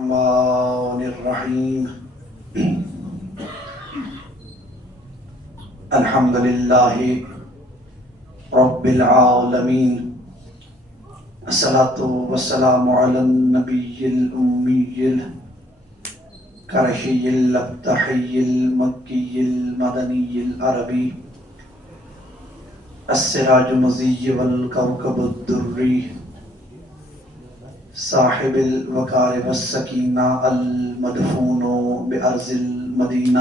الرحمن الرحیم الحمد للہ رب العالمین الصلاة والسلام علی النبی الأمی القرشی الابتحی المکی المدنی العربی السراج المضی والکوكب الدری صاحب الوقار والسکینہ المدفون بأرض المدینہ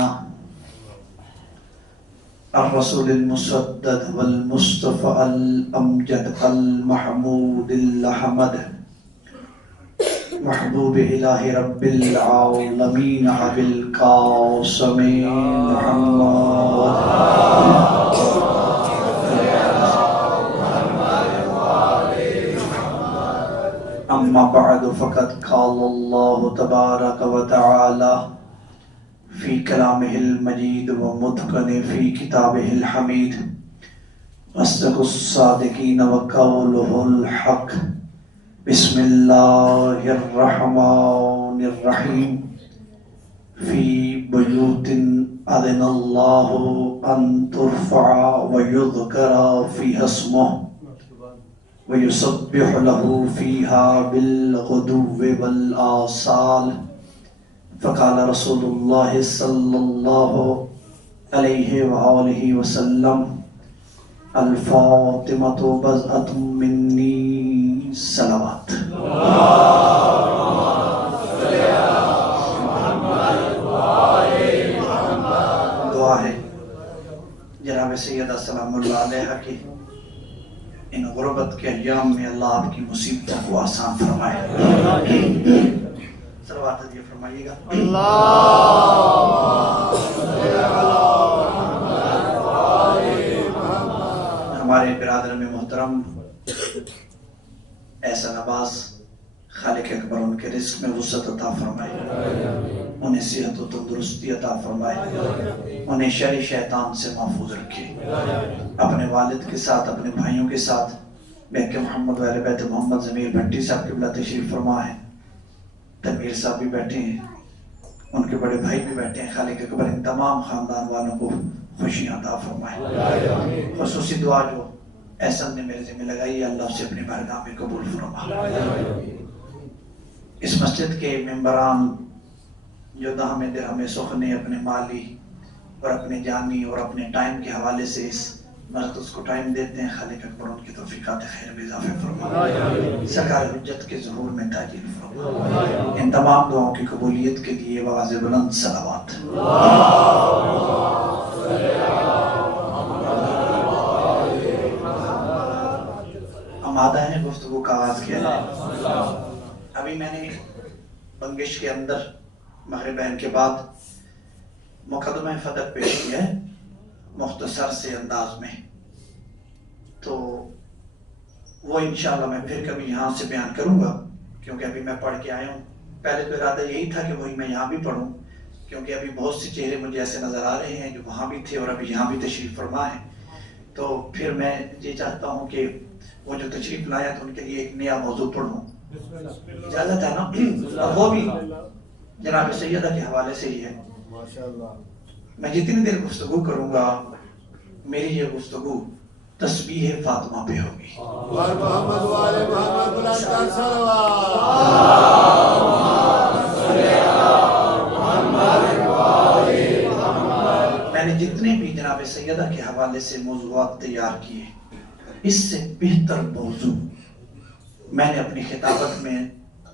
الرسول المسدد والمصطفى الأمجد المحمود الأحمد محبوب إله رب العالمين أبي القاسم محمد أما بعد فقد قال الله تبارك وتعالى في كلامه المجيد ومتقن في كتابه الحميد أصدق الصادقين وقوله الحق بسم الله الرحمن الرحيم في بيوت أذن الله أن ترفع ويذكر فيها اسمه ويسبح له فيها بالغدو والآصال فقال رسول الله صلى الله عليه وآله وسلم الفاطمة بضعة مني صلوات دعا ہے جناب سیدہ سلام اللہ علیہ کی ان غربت کے ایام میں اللہ آپ کی مصیبتوں کو آسان فرمائے صلوات یہ فرمائیے گا ہمارے برادر میں محترم ایسا نواز خالق اکبر ان کے رزق میں وسعت عطا فرمائے انہیں صحت و تندرستی عطا فرمائے انہیں شر شیطان سے محفوظ رکھے اپنے والد کے ساتھ اپنے بھائیوں کے ساتھ بیت محمد و اہل بیت محمد ضمیر بھٹی صاحب قبلہ تشریف فرما ہے تنویر صاحب بھی بیٹھے ہیں ان کے بڑے بھائی بھی بیٹھے ہیں خالق اکبر ان تمام خاندان والوں کو خوشیاں عطا فرمائے خصوصی دعا جو احسن نے میرے ذمہ لگائی ہے اللہ سے اپنی بارگاہ میں قبول فرما اس مسجد کے ممبران جو دہم درہم سخنے اپنے مالی اور اپنے جانی اور اپنے ٹائم کے حوالے سے اس مرکز کو ٹائم دیتے ہیں خالق اکبر ان کی توفیقات خیر میں اضافہ فرما سرکار حجت کے ظہور میں تاجیل فرما ان تمام دعاؤں کی قبولیت کے لیے آواز بلند صلوات آمادہ ہیں گفتگو کا آغاز کیا جائے ابھی میں نے بنگش کے اندر مغربین کے بعد مقدمہ فتح پیش کیا ہے مختصر سے انداز میں تو وہ انشاءاللہ میں پھر کبھی یہاں سے بیان کروں گا کیونکہ ابھی میں پڑھ کے آیا ہوں پہلے تو ارادہ یہی تھا کہ وہی میں یہاں بھی پڑھوں کیونکہ ابھی بہت سے چہرے مجھے ایسے نظر آ رہے ہیں جو وہاں بھی تھے اور ابھی یہاں بھی تشریف فرما ہے تو پھر میں یہ چاہتا ہوں کہ وہ جو تشریف لایا تو ان کے لیے ایک نیا موضوع پڑھوں اجازت ہے نا اور وہ بھی جناب سیدہ کے حوالے سے ہی ہے میں جتنی دیر گفتگو کروں گا میری یہ گفتگو تسبیح فاطمہ پہ ہوگی میں نے جتنے بھی جناب سیدہ کے حوالے سے موضوعات تیار کیے اس سے بہتر موضوع میں نے اپنی خطابت میں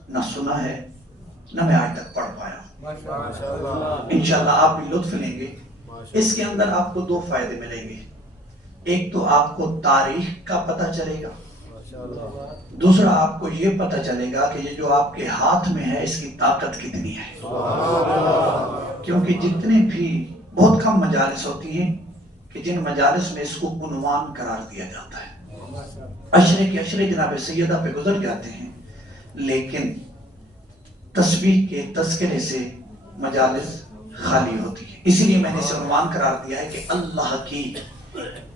نہ سنا ہے نہ میں آج تک پڑھ پایا انشاءاللہ آپ بھی لطف لیں گے اس کے اندر آپ کو دو فائدے ملیں گے ایک تو آپ کو تاریخ کا پتہ چلے گا دوسرا آپ کو یہ پتہ چلے گا کہ یہ جو آپ کے ہاتھ میں ہے اس کی طاقت کتنی ہے کیونکہ جتنے بھی بہت کم مجالس ہوتی ہیں کہ جن مجالس میں اس کو عنوان قرار دیا جاتا ہے عشرے کے عشرے جناب سیدہ پہ گزر جاتے ہیں لیکن تسبیح کے تذکرے سے مجالس خالی ہوتی ہے اسی لیے میں نے اسے عنوان قرار دیا ہے کہ اللہ کی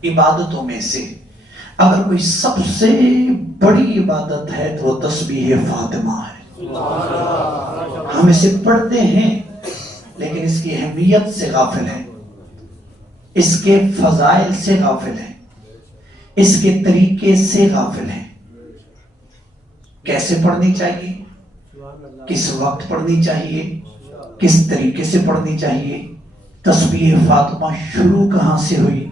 عبادتوں میں سے اگر کوئی سب سے بڑی عبادت ہے تو وہ تسبیح فاطمہ ہے ہم اسے پڑھتے ہیں لیکن اس کی اہمیت سے غافل ہیں، اس کے فضائل سے غافل ہیں، اس کے طریقے سے غافل ہیں۔ کیسے پڑھنی چاہیے، کس وقت پڑھنی چاہیے، کس طریقے سے پڑھنی چاہیے، تسبیح فاطمہ شروع کہاں سے ہوئی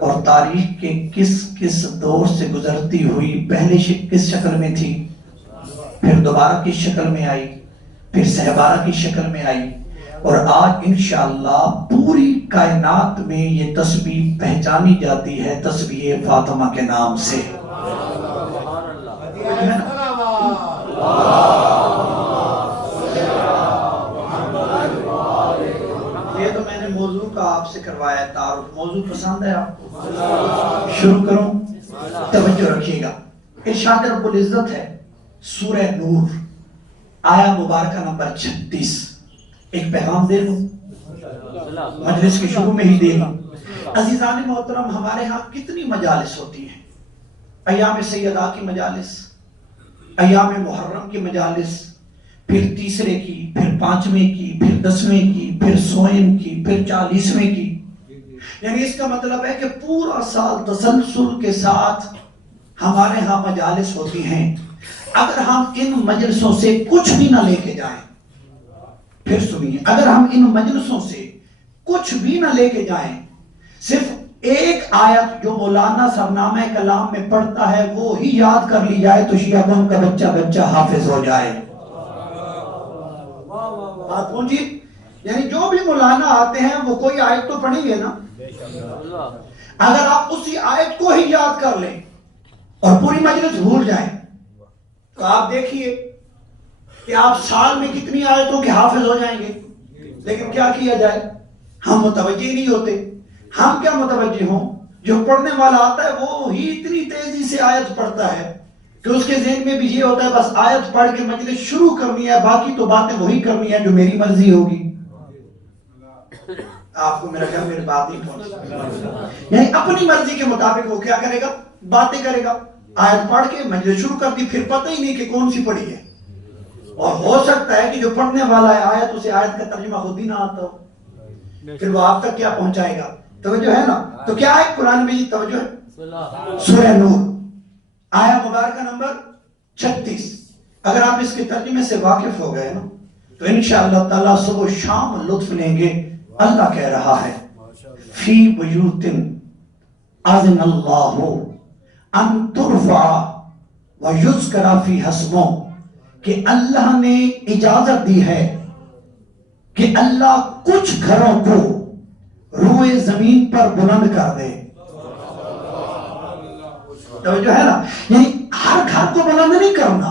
اور تاریخ کے کس کس دور سے گزرتی ہوئی، پہلے کس شکل میں تھی، پھر دوبارہ کس شکل میں آئی، پھر سہبارہ کی شکل میں آئی، اور آج انشاءاللہ پوری کائنات میں یہ تسبیح پہچانی جاتی ہے تسبیح فاطمہ کے نام سے۔ یہ تو میں نے موضوع کا آپ سے کروایا تعارف، موضوع پسند ہے آپ کو؟ شروع کروں، توجہ رکھیے گا۔ ارشاد رب العزت ہے سورہ نور آیا مبارکہ نمبر 36۔ ایک پیغام دے لوں، مجلس کے شروع میں ہی دے لوں۔ عزیزان محترم، ہمارے ہاں کتنی مجالس ہوتی ہیں، ایام سیدہ کی مجالس، ایام محرم کی مجالس، پھر تیسرے کی، پھر پانچویں کی، پھر 10ویں کی، پھر سوئم کی، پھر 40ویں کی۔ یعنی اس کا مطلب ہے کہ پورا سال تسلسل کے ساتھ ہمارے ہاں مجالس ہوتی ہیں۔ اگر ہم ان مجلسوں سے کچھ بھی نہ لے کے جائیں، پھر سنیے، اگر ہم ان مجلسوں سے کچھ بھی نہ لے کے جائیں، صرف ایک آیت جو مولانا سرنامہ کلام میں پڑھتا ہے وہ ہی یاد کر لی جائے تو شیعہ قوم کا بچہ بچہ حافظ ہو جائے۔ بات پہنچی؟ یعنی جو بھی مولانا آتے ہیں وہ کوئی آیت تو پڑھیں گے نا، اگر آپ اسی آیت کو ہی یاد کر لیں اور پوری مجلس بھول جائیں تو آپ دیکھیے کہ آپ سال میں کتنی آیتوں کے حافظ ہو جائیں گے۔ لیکن کیا کیا جائے، ہم متوجہ ہی نہیں ہوتے۔ ہم کیا متوجہ ہوں، جو پڑھنے والا آتا ہے وہ ہی اتنی تیزی سے آیت پڑھتا ہے کہ اس کے ذہن میں بھی یہ ہوتا ہے بس آیت پڑھ کے مجلس شروع کرنی ہے، باقی تو باتیں وہی کرنی ہے جو میری مرضی ہوگی۔ آپ کو میرا خیال میری بات نہیں پہنچی، یعنی اپنی مرضی کے مطابق وہ کیا کرے گا، باتیں کرے گا۔ آیت پڑھ کے مجلس شروع کر دی، پھر پتہ ہی نہیں کہ کون سی پڑھی ہے، اور ہو سکتا ہے کہ جو پڑھنے والا ہے آیت اسے آیت کا ترجمہ خود ہی نہ آتا ہو، پھر وہ آپ تک کیا پہنچائے گا۔ توجہ ہے نا؟ تو کیا ہے قرآن میں توجہ ہے، سورہ نور آیا مبارکہ نمبر 36۔ اگر آپ اس کے ترجمے سے واقف ہو گئے نا تو انشاءاللہ تعالیٰ صبح و شام لطف لیں گے۔ اللہ کہہ رہا ہے فی بیوت اذن اللہ ان ترفع ویذکر فیہا اسمہ، کہ اللہ نے اجازت دی ہے کہ اللہ کچھ گھروں کو روئے زمین پر بلند کر دے۔ توجہ ہے نا؟ یعنی ہر گھر کو بلند نہیں کرنا،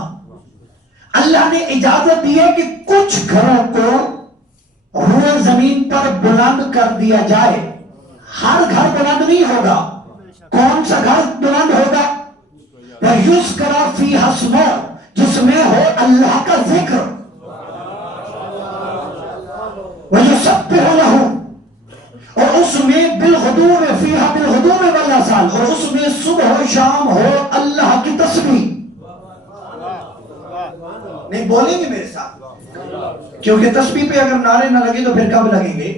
اللہ نے اجازت دی ہے کہ کچھ گھروں کو روئے زمین پر بلند کر دیا جائے۔ ہر گھر بلند نہیں ہوگا، کون سا گھر بلند ہوگا؟ وَيُذْكَرَ فِيهَا اسْمُهُ، جس میں ہو اللہ کا ذکر، وَيُسَبِّحُ لَهُ، اور اس میں بالغدو فیہا بالغدو والآصال، اور اس میں صبح و شام ہو اللہ کی تسبیح۔ نہیں بولیں گے میرے ساتھ؟ کیونکہ تسبیح پہ اگر نعرے نہ لگے تو پھر کب لگیں گے؟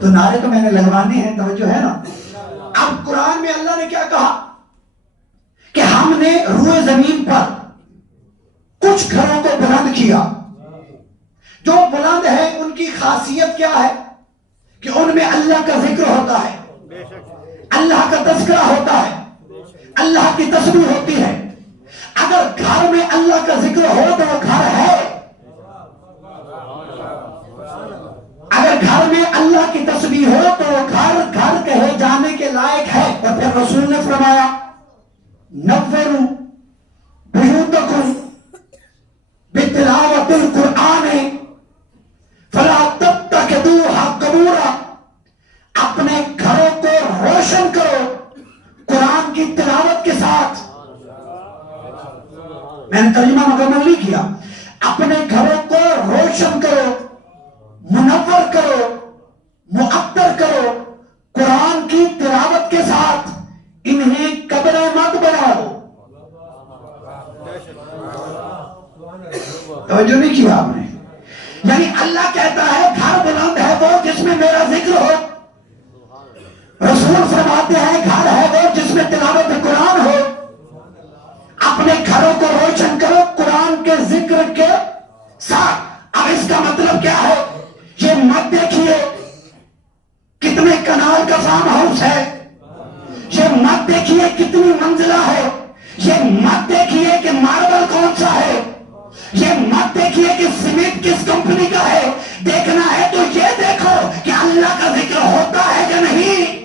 تو نعرے تو میں نے لگوانے ہیں، توجہ ہے نا؟ اب قرآن میں اللہ نے کیا کہا کہ ہم نے روئے زمین پر کچھ گھروں کو بلند کیا۔ جو بلند ہے ان کی خاصیت کیا ہے کہ ان میں اللہ کا ذکر ہوتا ہے، اللہ کا تذکرہ ہوتا ہے، اللہ کی تسبیح ہوتی ہے۔ اگر گھر میں اللہ کا ذکر ہو تو وہ گھر ہے، اگر گھر میں اللہ کی تسبیح ہو تو وہ گھر گھر کہے جانے کے لائق ہے۔ اور پھر رسول نے فرمایا نوّروا بیوتکم بتلاوت القرآن فلا تتخذوها قبورا، اپنے گھروں کو روشن کرو قرآن کی تلاوت کے ساتھ۔ میں نے ترجمہ مکمل نہیں کیا، اپنے گھروں کو روشن کرو، منور کرو، معطر کرو قرآن کی تلاوت کے ساتھ، انہیں قبریں مت بناؤ۔ توجہ نہیں کیا آپ نے؟ یعنی اللہ کہتا ہے گھر بلند ہے وہ جس میں میرا ذکر ہو، رسول فرماتے ہیں گھر ہے وہ جس میں تلاوت قرآن ہو۔ اپنے گھروں کو روشن کرو قرآن کے ذکر کے ساتھ۔ اب اس کا مطلب کیا ہے؟ یہ مت دیکھیے کتنے کنال کا فارم ہاؤس ہے، یہ مت دیکھیے کتنی منزلہ ہے، یہ مت دیکھیے کہ ماربل کون سا ہے، یہ مت دیکھیے کہ سیمنٹ کس کمپنی کا ہے۔ دیکھنا ہے تو یہ دیکھو کہ اللہ کا ذکر ہوتا ہے یا نہیں۔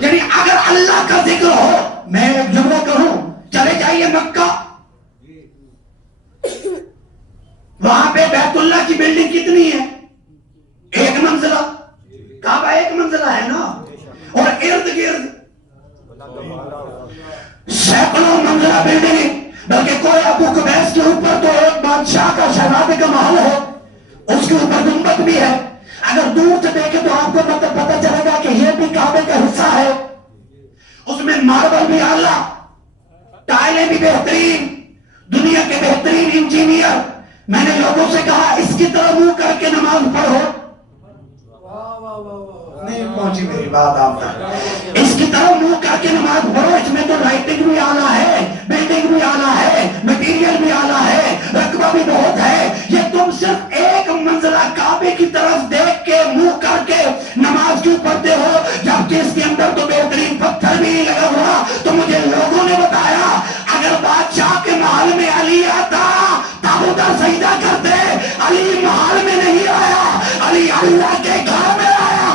یعنی اگر اللہ کا ذکر ہو، میں ایک جملہ کہوں، چلے جائیے مکہ، وہاں پہ بیت اللہ کی بلڈنگ کتنی ہے؟ ایک منزلہ، کعبہ ایک منزلہ ہے نا، اور ارد گرد سینکڑوں منزلہ بلڈنگ، بلکہ کوئی ابو قبیس کے اوپر تو ایک بادشاہ کا شہزادے کا محل ہے، اس کے اوپر گنبد بھی ہے۔ اگر دور سے دیکھیں تو آپ کو پتہ چلے گا کہ یہ بھی کعبے کا حصہ ہے، اس میں ماربل بھی اعلیٰ، ٹائلیں بھی بہترین، دنیا کے بہترین انجینئر۔ میں نے لوگوں سے کہا اس کی طرح منہ کر کے نماز پڑھو، نہیں پہنچی میری بات آپ تک۔ اس کی طرح منہ کر کے نماز پڑھو، اس میں تو لائٹنگ بھی اعلیٰ ہے، بلڈنگ بھی اعلیٰ ہے، مٹیریل بھی اعلیٰ ہے، رقبہ بھی بہت ہے۔ یہ تم صرف ایک منزلہ کعبے کی طرف دیکھ کے منہ کر کے نماز کیوں پڑھتے ہو، جبکہ اس کے اندر تو بہترین پتھر بھی نہیں لگا ہوا۔ تو مجھے لوگوں نے بتایا اگر بادشاہ کے محل میں علی آتا تب ادھر سجدہ کرتے، علی محل میں نہیں آیا، علی اللہ کے گھر میں آیا۔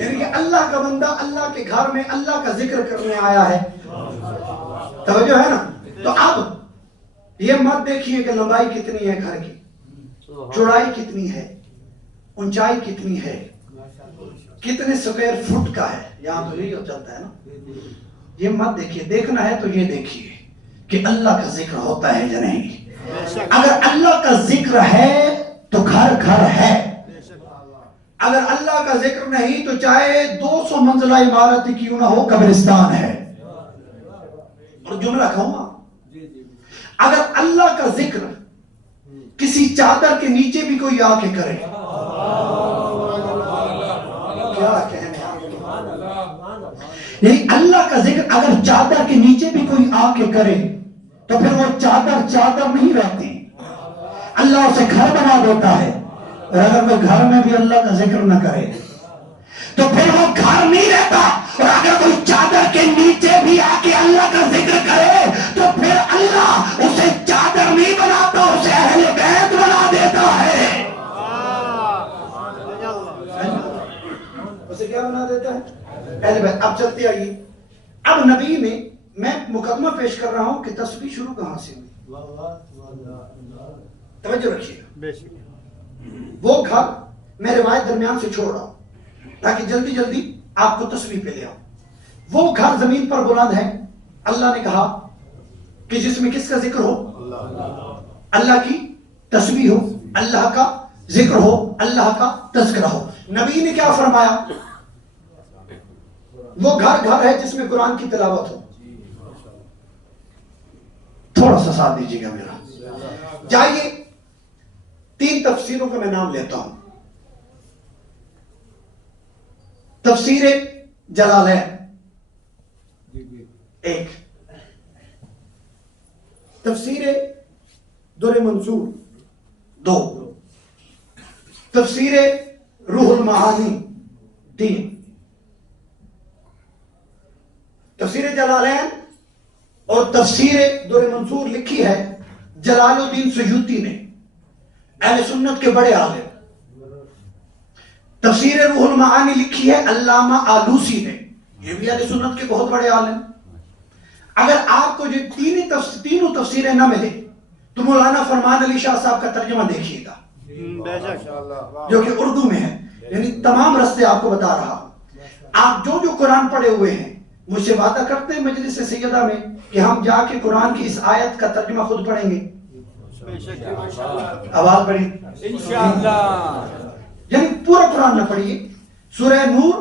یعنی کہ اللہ کا بندہ اللہ کے گھر میں اللہ کا ذکر کرنے آیا ہے، توجہ ہے نا؟ تو اب یہ مت دیکھیے کہ لمبائی کتنی ہے گھر کی، چوڑائی کتنی ہے، اونچائی کتنی ہے، کتنے اسکوائر فٹ کا ہے، یہاں تو یہی ہو چلتا ہے نا۔ یہ مت دیکھیے، دیکھنا ہے تو یہ دیکھیے کہ اللہ کا ذکر ہوتا ہے یا نہیں۔ اگر اللہ کا ذکر ہے تو گھر گھر ہے، اگر اللہ کا ذکر نہیں تو چاہے 200 منزلہ عمارت کیوں نہ ہو قبرستان ہے۔ اور جملہ کہوں گا، اگر اللہ کا ذکر کسی چادر کے نیچے بھی کوئی آ کے کرے، کیا کہنے یعنی اللہ کا ذکر اگر چادر کے نیچے بھی کوئی آ کے کرے تو پھر وہ چادر چادر نہیں رہتی، اللہ اسے گھر بنا دیتا ہے۔ اور اگر وہ گھر میں بھی اللہ کا ذکر نہ کرے تو پھر وہ گھر نہیں رہتا۔ اور اگر کوئی چادر کے نیچے بھی آ کے اللہ کا ذکر کرے تو پھر اللہ اسے چادر نہیں بناتا، اسے اہل بیت بنا دیتا ہے۔ اسے کیا بنا دیتا ہے؟ اہل بیت۔ اب چلتے آئیے، اب نبی نے، میں مقدمہ پیش کر رہا ہوں کہ تسبیح شروع کہاں سے ہوئی، توجہ رکھیے گا۔ وہ گھر میں روایت درمیان سے چھوڑ رہا ہوں تاکہ جلدی جلدی آپ کو تسبیح پہ لے آؤں۔ وہ گھر زمین پر بلند ہے، اللہ نے کہا کہ جس میں کس کا ذکر ہو، اللہ کی تسبیح ہو، اللہ کا ذکر ہو، اللہ کا تذکرہ ہو۔ نبی نے کیا فرمایا؟ وہ گھر گھر ہے جس میں قرآن کی تلاوت ہو۔ تھوڑا سا ساتھ دیجیے گا میرا۔ جائیے 3 تفسیروں کا میں نام لیتا ہوں۔ تفسیر جلالین ایک، تفسیر در منصور 2، تفسیر روح المعانی 3۔ تفسیر جلالین اور تفسیر در منصور لکھی ہے جلال الدین سیوطی نے، اہل سنت کے بڑے عالم۔ تفسیر روح المعانی لکھی ہے علامہ آلوسی نے، یہ بھی اہل سنت کے بہت بڑے عالم۔ اگر آپ کو یہ تینوں تفسیریں نہ ملے تو مولانا فرمان علی شاہ صاحب کا ترجمہ دیکھیے گا جو کہ اردو میں ہے، یعنی تمام رستے آپ کو بتا رہا ہوں۔ آپ جو جو قرآن پڑھے ہوئے ہیں مجھ سے وعدہ کرتے ہیں مجلس سیدہ میں کہ ہم جا کے قرآن کی اس آیت کا ترجمہ خود پڑھیں گے؟ آواز بڑی انشاءاللہ۔ یعنی پورا قرآن نہ پڑھیے، سورہ نور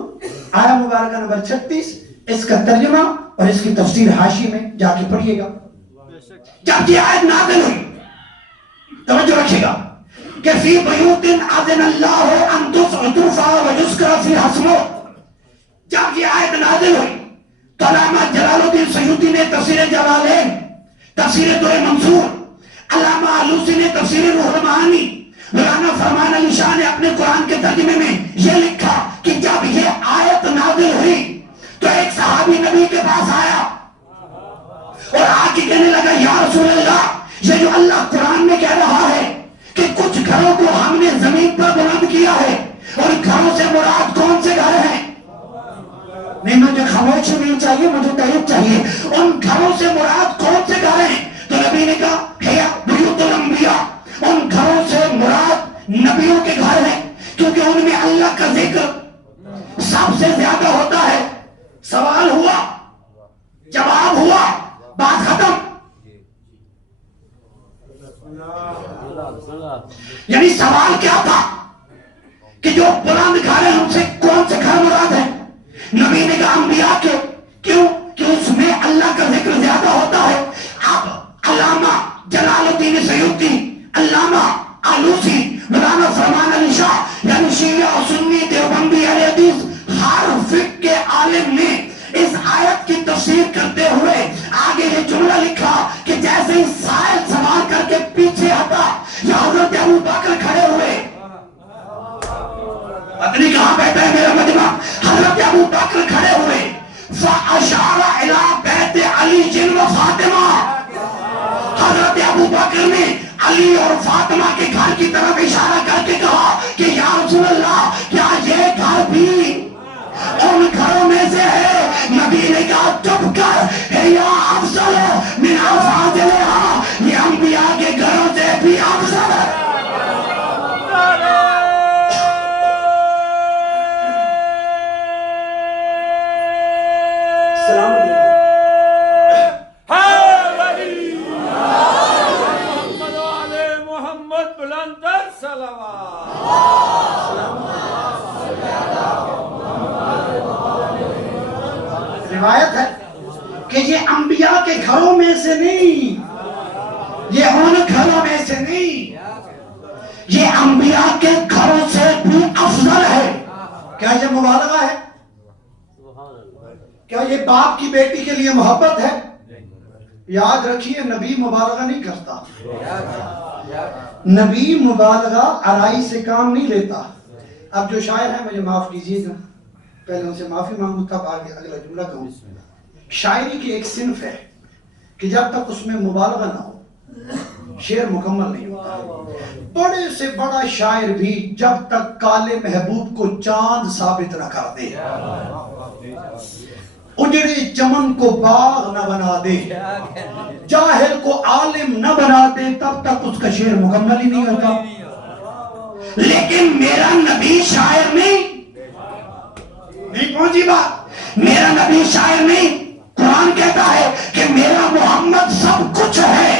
آیا مبارکہ نمبر 36، اس کا ترجمہ اور اس کی تفسیر حاشی میں جا کے پڑھیے گا۔ جب یہ آیت نازل ہوئی، توجہ رکھیے گا کہ فی بیوت اذن اللہ ان ترفع ویذکر فیہا اسمہ، جب یہ آیت نازل ہوئی تو علامہ جلال الدین سیوطی نے تفسیر جلالین، تفسیر در منصور، علامہ آلوسی نے تفسیر روح المعانی، مولانا فرمان علی شاہ نے اپنے قرآن کے ترجمے میں یہ لکھا کہ جب یہ آیت نازل ہوئی تو ایک صحابی نبی کے پاس آیا اور آ کے کہنے لگا یا رسول اللہ، یہ جو اللہ قرآن میں کہہ رہا ہے کہ کچھ گھروں کو ہم نے زمین پر بلند کیا ہے، اور گھروں سے مراد کون سے گھر ہیں؟ نہیں، مجھے خاموشی نہیں چاہیے، مجھے تائید چاہیے۔ ان گھروں سے مراد کون سے گھر ہیں؟ تو نبی نے کہا ہے بیوت الانبیاء، ان گھروں سے مراد نبیوں کے گھر ہیں، کیونکہ ان میں اللہ کا ذکر سب سے زیادہ ہوتا ہے۔ سوال ہوا، جواب ہوا، بات ختم۔ یعنی سوال کیا تھا کہ جو بلند گھر ہیں ان سے کون سے گھر مراد ہیں؟ نبی نے کہا انبیاء کے، کیوں کہ اس میں اللہ کا ذکر زیادہ ہوتا ہے۔ اب علامہ جلال الدین سیوطی، علامہ آلوسی، مولانا فرمان علی شاہ، یعنی شیعہ اور سنی دیوبندی اہل حدیث ہر فقہ کے عالم نے اس آیت کی تفسیر کرتے ہوئے آگے یہ جملہ لکھا کہ جیسے ہی سائل سوال کر کے پیچھے ہٹا یا حضرت ابو بکر کھڑے ہوئے، پتہ نہیں کہاں بیٹھا ہے میرا مجمع، حضرت ابو بکر کھڑے ہوئے، فَأَشَارَ إِلَىٰ بَيْتِ عَلِيٍّ وَفَاطِمَةٍ، حضرت ابو بکر نے علی اور فاطمہ کے گھر کی طرف اشارہ کر کے کہا کہ یا رسول اللہ، کیا یہ گھر بھی ان گھروں میں سے ہے؟ نبی نے کہا چپ کر، ہے یا افضل من افاضلہا، یہ انبیاء کے گھروں سے بھی افضل ہے۔ السلام علیکم۔ روایت ہے کہ یہ انبیاء کے گھروں میں سے نہیں، یہ ان گھروں میں سے نہیں، یہ انبیاء کے گھروں سے بھی افضل ہے۔ کیا یہ مبالغہ ہے؟ کیا یہ باپ کی بیٹی کے لیے محبت ہے؟ یاد رکھیے، نبی مبالغہ نہیں کرتا، نبی مبالغہ آرائی سے کام نہیں لیتا۔ اب جو شاعر ہیں مجھے معاف کیجیے گا، پہلے ان سے معافی مانگوں تب آگے اگلا جملہ کہوں۔ شاعری کی ایک صنف ہے کہ جب تک اس میں مبالغہ نہ ہو شعر مکمل نہیں ہوتا۔ بڑے سے بڑا شاعر بھی جب تک کالے محبوب کو چاند ثابت نہ کر دے، اجڑے چمن کو باغ نہ بنا دے، جاہل کو عالم نہ بنا دے، تب تک اس کا شعر مکمل ہی نہیں ہوتا۔ لیکن میرا نبی شاعر نہیں پہنچی بات، میرا نبی شاعر نہیں۔ قرآن کہتا ہے کہ میرا محمد سب کچھ ہے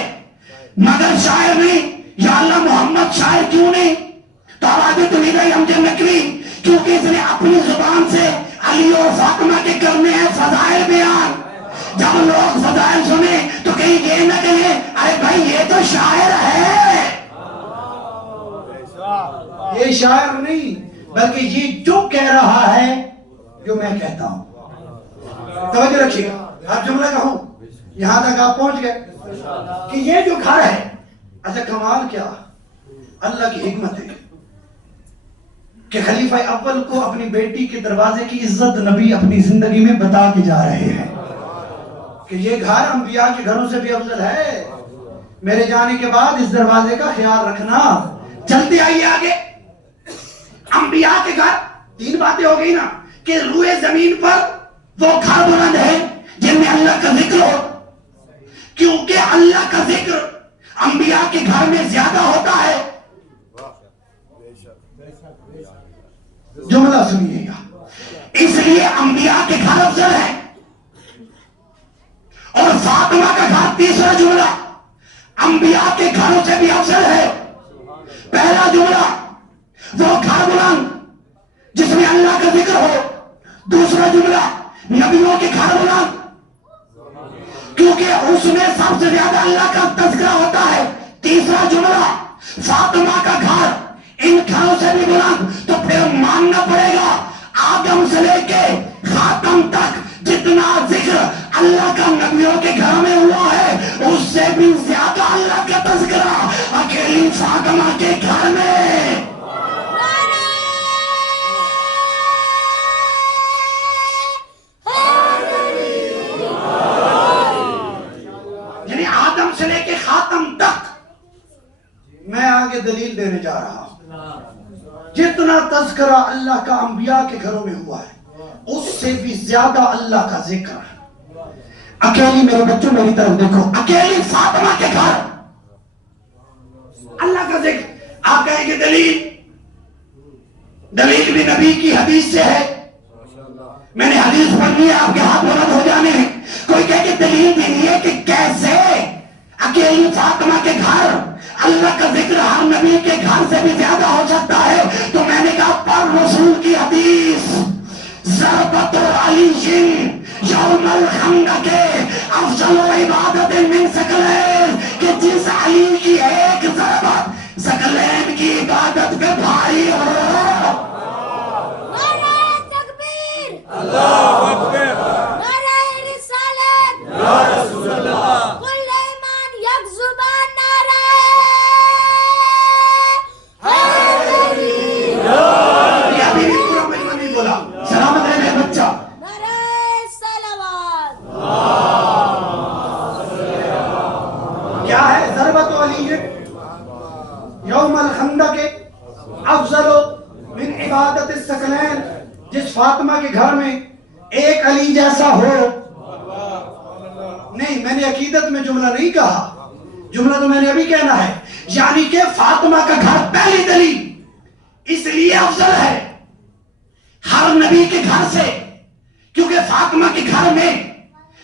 مگر شاعر نہیں۔ یا اللہ، محمد شاعر کیوں نہیں؟ تو آوازیں تو نہیں رہی ہم جب نکلی، کیونکہ اس نے اپنی زبان سے علی اور فاطمہ کے کرنے ہیں فضائل بیان۔ جب لوگ فضائل سنیں تو کہیں یہ نہ کہیں ارے بھائی یہ تو شاعر ہے۔ یہ شاعر نہیں، بلکہ یہ جو کہہ رہا ہے جو میں کہتا ہوں۔ توجہ رکھیے گا، اب جملہ کہوں، یہاں تک آپ پہنچ گئے کہ یہ جو گھر ہے، اچھا کمال کیا اللہ کی حکمت ہے کہ خلیفہ اول کو اپنی بیٹی کے دروازے کی عزت نبی اپنی زندگی میں بتا کے جا رہے ہیں کہ یہ گھر انبیاء کے گھروں سے بھی افضل ہے۔ میرے جانے کے بعد اس دروازے کا خیال رکھنا۔ چلتے آئیے آگے، انبیاء کے گھر، تین باتیں ہو گئی نا کہ روئے زمین پر وہ گھر بلند ہے جن میں اللہ کا ذکر ہو، کیونکہ اللہ کا ذکر انبیاء کے گھر میں زیادہ ہوتا ہے۔ جملہ سنیے گا، اس لیے انبیاء کے گھر افضل ہے۔ اور فاطمہ کا گھر، تیسرا جملہ، انبیاء کے گھروں سے بھی افضل ہے۔ پہلا جملہ وہ گھر بلند جس میں اللہ کا ذکر ہو. دوسرا جملہ نبیوں کے گھر بلند کیونکہ اس میں سب سے زیادہ اللہ کا تذکرہ ہوتا ہے. تیسرا جملہ فاطمہ کا گھر ان گھروں سے بھی بلند. تو پھر ماننا پڑے گا آدم سے لے کے خاتم تک جتنا ذکر اللہ کا نبیوں کے گھر میں ہوا ہے اس سے بھی زیادہ اللہ کا تذکرہ اکیلی فاطمہ کے گھر میں. یعنی آدم سے لے کے خاتم تک. میں آگے دلیل دینے جا رہا ہوں. جتنا تذکرہ اللہ کا انبیاء کے گھروں میں ہوا ہے اس سے بھی زیادہ اللہ کا ذکر. اکیلی میرے بچوں میری طرف دیکھو, اکیلی فاطمہ کے گھر اللہ کا ذکر. آپ کہیں گے دلیل بھی نبی کی حدیث سے ہے. میں نے حدیث پڑھنی ہے, آپ کے ہاتھ بلند ہو جانے ہیں. کوئی کہے کہ دلیل بھی نہیں ہے کہ کیسے اکیلی فاطمہ کے گھر اللہ کا ذکر ہر نبی کے گھر سے بھی زیادہ ہو سکتا ہے. تو میں نے کہا پر رسول کی حدیث ضربت علی یوم الخندق افضل عبادت من ثقلین, کہ جس علی کی ایک ضربت ثقلین کی عبادت پہ بھاری ہو. نعرہ تکبیر, اللہ اکبر, نعرہ رسالت, یا رسول اللہ, کل ایمان یک زبان, نعرہ حیدری. یہ ابھی بھی پورا مجمع نہیں بولا. سلامت رہے میرے بچہ. کیا ہے ضربت علی یوم الخندق افضل من عبادت الثقلین, جس فاطمہ کے گھر میں ایک علی جیسا ہو. نہیں, میں نے عقیدت میں جملہ نہیں کہا, جملہ تو میں نے ابھی کہنا ہے. یعنی کہ فاطمہ کا گھر پہلی دلیل اس لیے افضل ہے ہر نبی کے گھر سے, کیونکہ فاطمہ کے گھر میں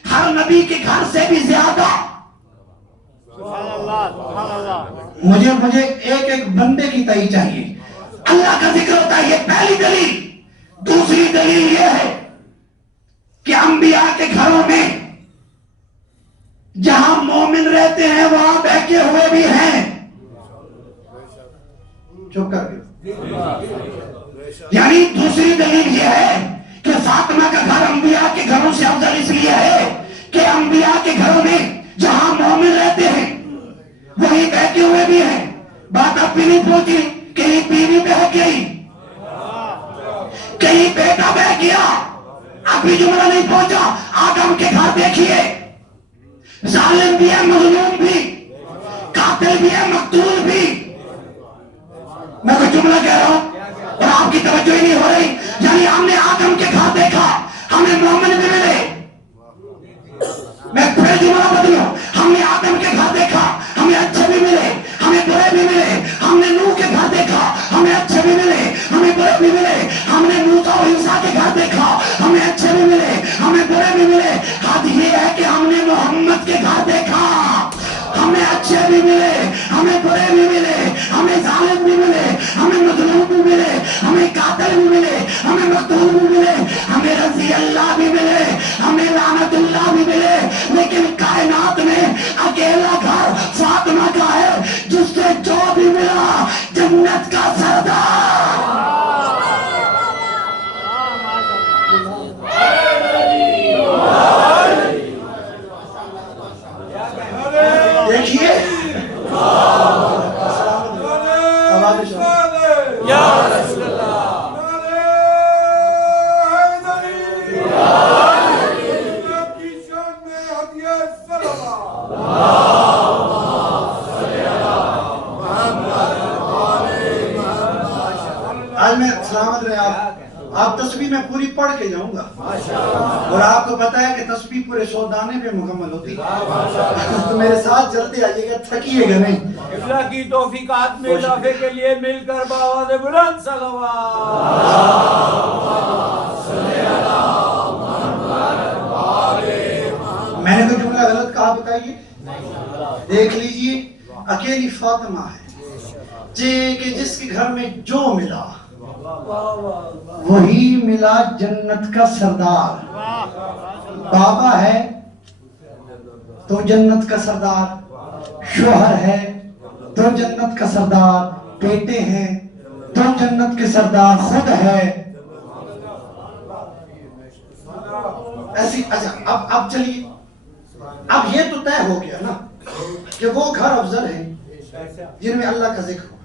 ہر نبی کے گھر سے بھی زیادہ. مجھے ایک بندے کی تئی چاہیے, اللہ کا ذکر ہوتا ہے. یہ پہلی دلیل. دوسری دلیل یہ ہے کہ انبیاء کے گھروں میں جہاں مومن رہتے ہیں وہاں بہکے ہوئے بھی ہیں. چپ کر گئے. یعنی دوسری دلیل یہ ہے کہ فاطمہ کا گھر انبیاء کے گھروں سے افضل اس لیے ہے کہ انبیاء کے گھروں میں جہاں مومن رہتے ہیں وہی بہتے ہوئے بھی ہیں. بات اب بھی نہیں پہنچی, کہیں بیوی بہ گئی, کہیں بیٹا بہ گیا, ابھی جملہ نہیں پہنچا. آدم کے گھر دیکھیے, ظالم بھی ہے, مظلوم بھی, قاتل بھی ہے, مقتول بھی. میں کوئی جملہ کہہ رہا ہوں اور آپ کی توجہ ہی نہیں ہو رہی. یعنی ہم نے آدم کے گھر دیکھا, ہمیں مومن بھی ملے. میں پھر جملہ بدلوں, ہم نے آدم کے گھر دیکھا, ہمیں اچھے بھی ملے, ہمیں برے بھی ملے. ہم نے نوح کے گھر دیکھا, ہمیں اچھے بھی ملے, ہمیں برے بھی ملے. ہم نے موسیٰ اور عیسیٰ کے گھر دیکھا, ہمیں اچھے بھی ملے, ہمیں برے بھی ملے. حد یہ ہے کہ ہم نے محمد کے گھر دیکھا, ہمیں اچھے بھی ملے, ہمیں برے بھی ملے, ہمیں ظالم بھی ملے, ہمیں مظلوم بھی ملے, ہمیں قاتل بھی ملے, ہمیں مقتول بھی ملے, ہمیں رضی اللہ بھی ملے, ہمیں لعنت اللہ بھی ملے. لیکن کائنات میں اکیلا گھر فاطمہ کا ہے جس سے جو بھی ملا جنت کا سردار. دیکھیے یا رسول اللہ, آج میں سلامت رہے. آپ تسبیح میں پوری پڑھ کے جاؤں گا اور آپ کو پتا ہے کہ تسبیح پورے 100 دانے پہ مکمل ہوتی ہے. تو میرے ساتھ جلدی آئیے گا, تھکیے گا نہیں. اللہ کی توفیقات میں اضافے کے لیے مل کر بآواز بلند صلوات. میں نے کوئی جملہ غلط کہا بتائیے. دیکھ لیجئے, اکیلی فاطمہ ہے, کہ جس کے گھر میں جو ملا وہی ملا جنت کا سردار. بابا ہے تو جنت کا سردار, شوہر ہے تو جنت کا سردار, بیٹے ہیں تو جنت کے سردار, خود ہے ایسی. اچھا اب چلیے, اب یہ تو طے ہو گیا نا کہ وہ گھر افضل ہیں جن میں اللہ کا ذکر ہو,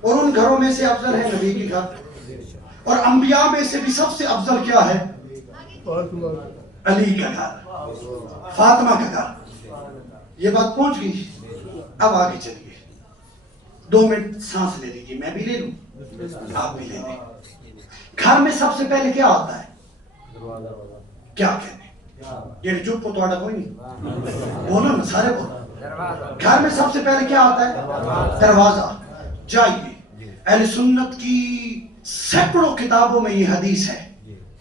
اور ان گھروں میں سے افضل ہے نبی کی گھر, اور انبیاء میں سے بھی سب سے افضل کیا ہے؟ علی کا گھر, فاطمہ کا گھر. یہ بات پہنچ گئی. اب آگے چلیے, 2 منٹ سانس لے لیجیے, میں بھی لے لوں آپ بھی لے لیں. گھر میں سب سے پہلے کیا آتا ہے؟ کیا کہنے یہ چپ ہو تو کوئی نہیں, بولو نا سارے بولو. گھر میں سب سے پہلے کیا آتا ہے؟ دروازہ. جائیے, اہل سنت کی سینکڑوں کتابوں میں یہ حدیث ہے,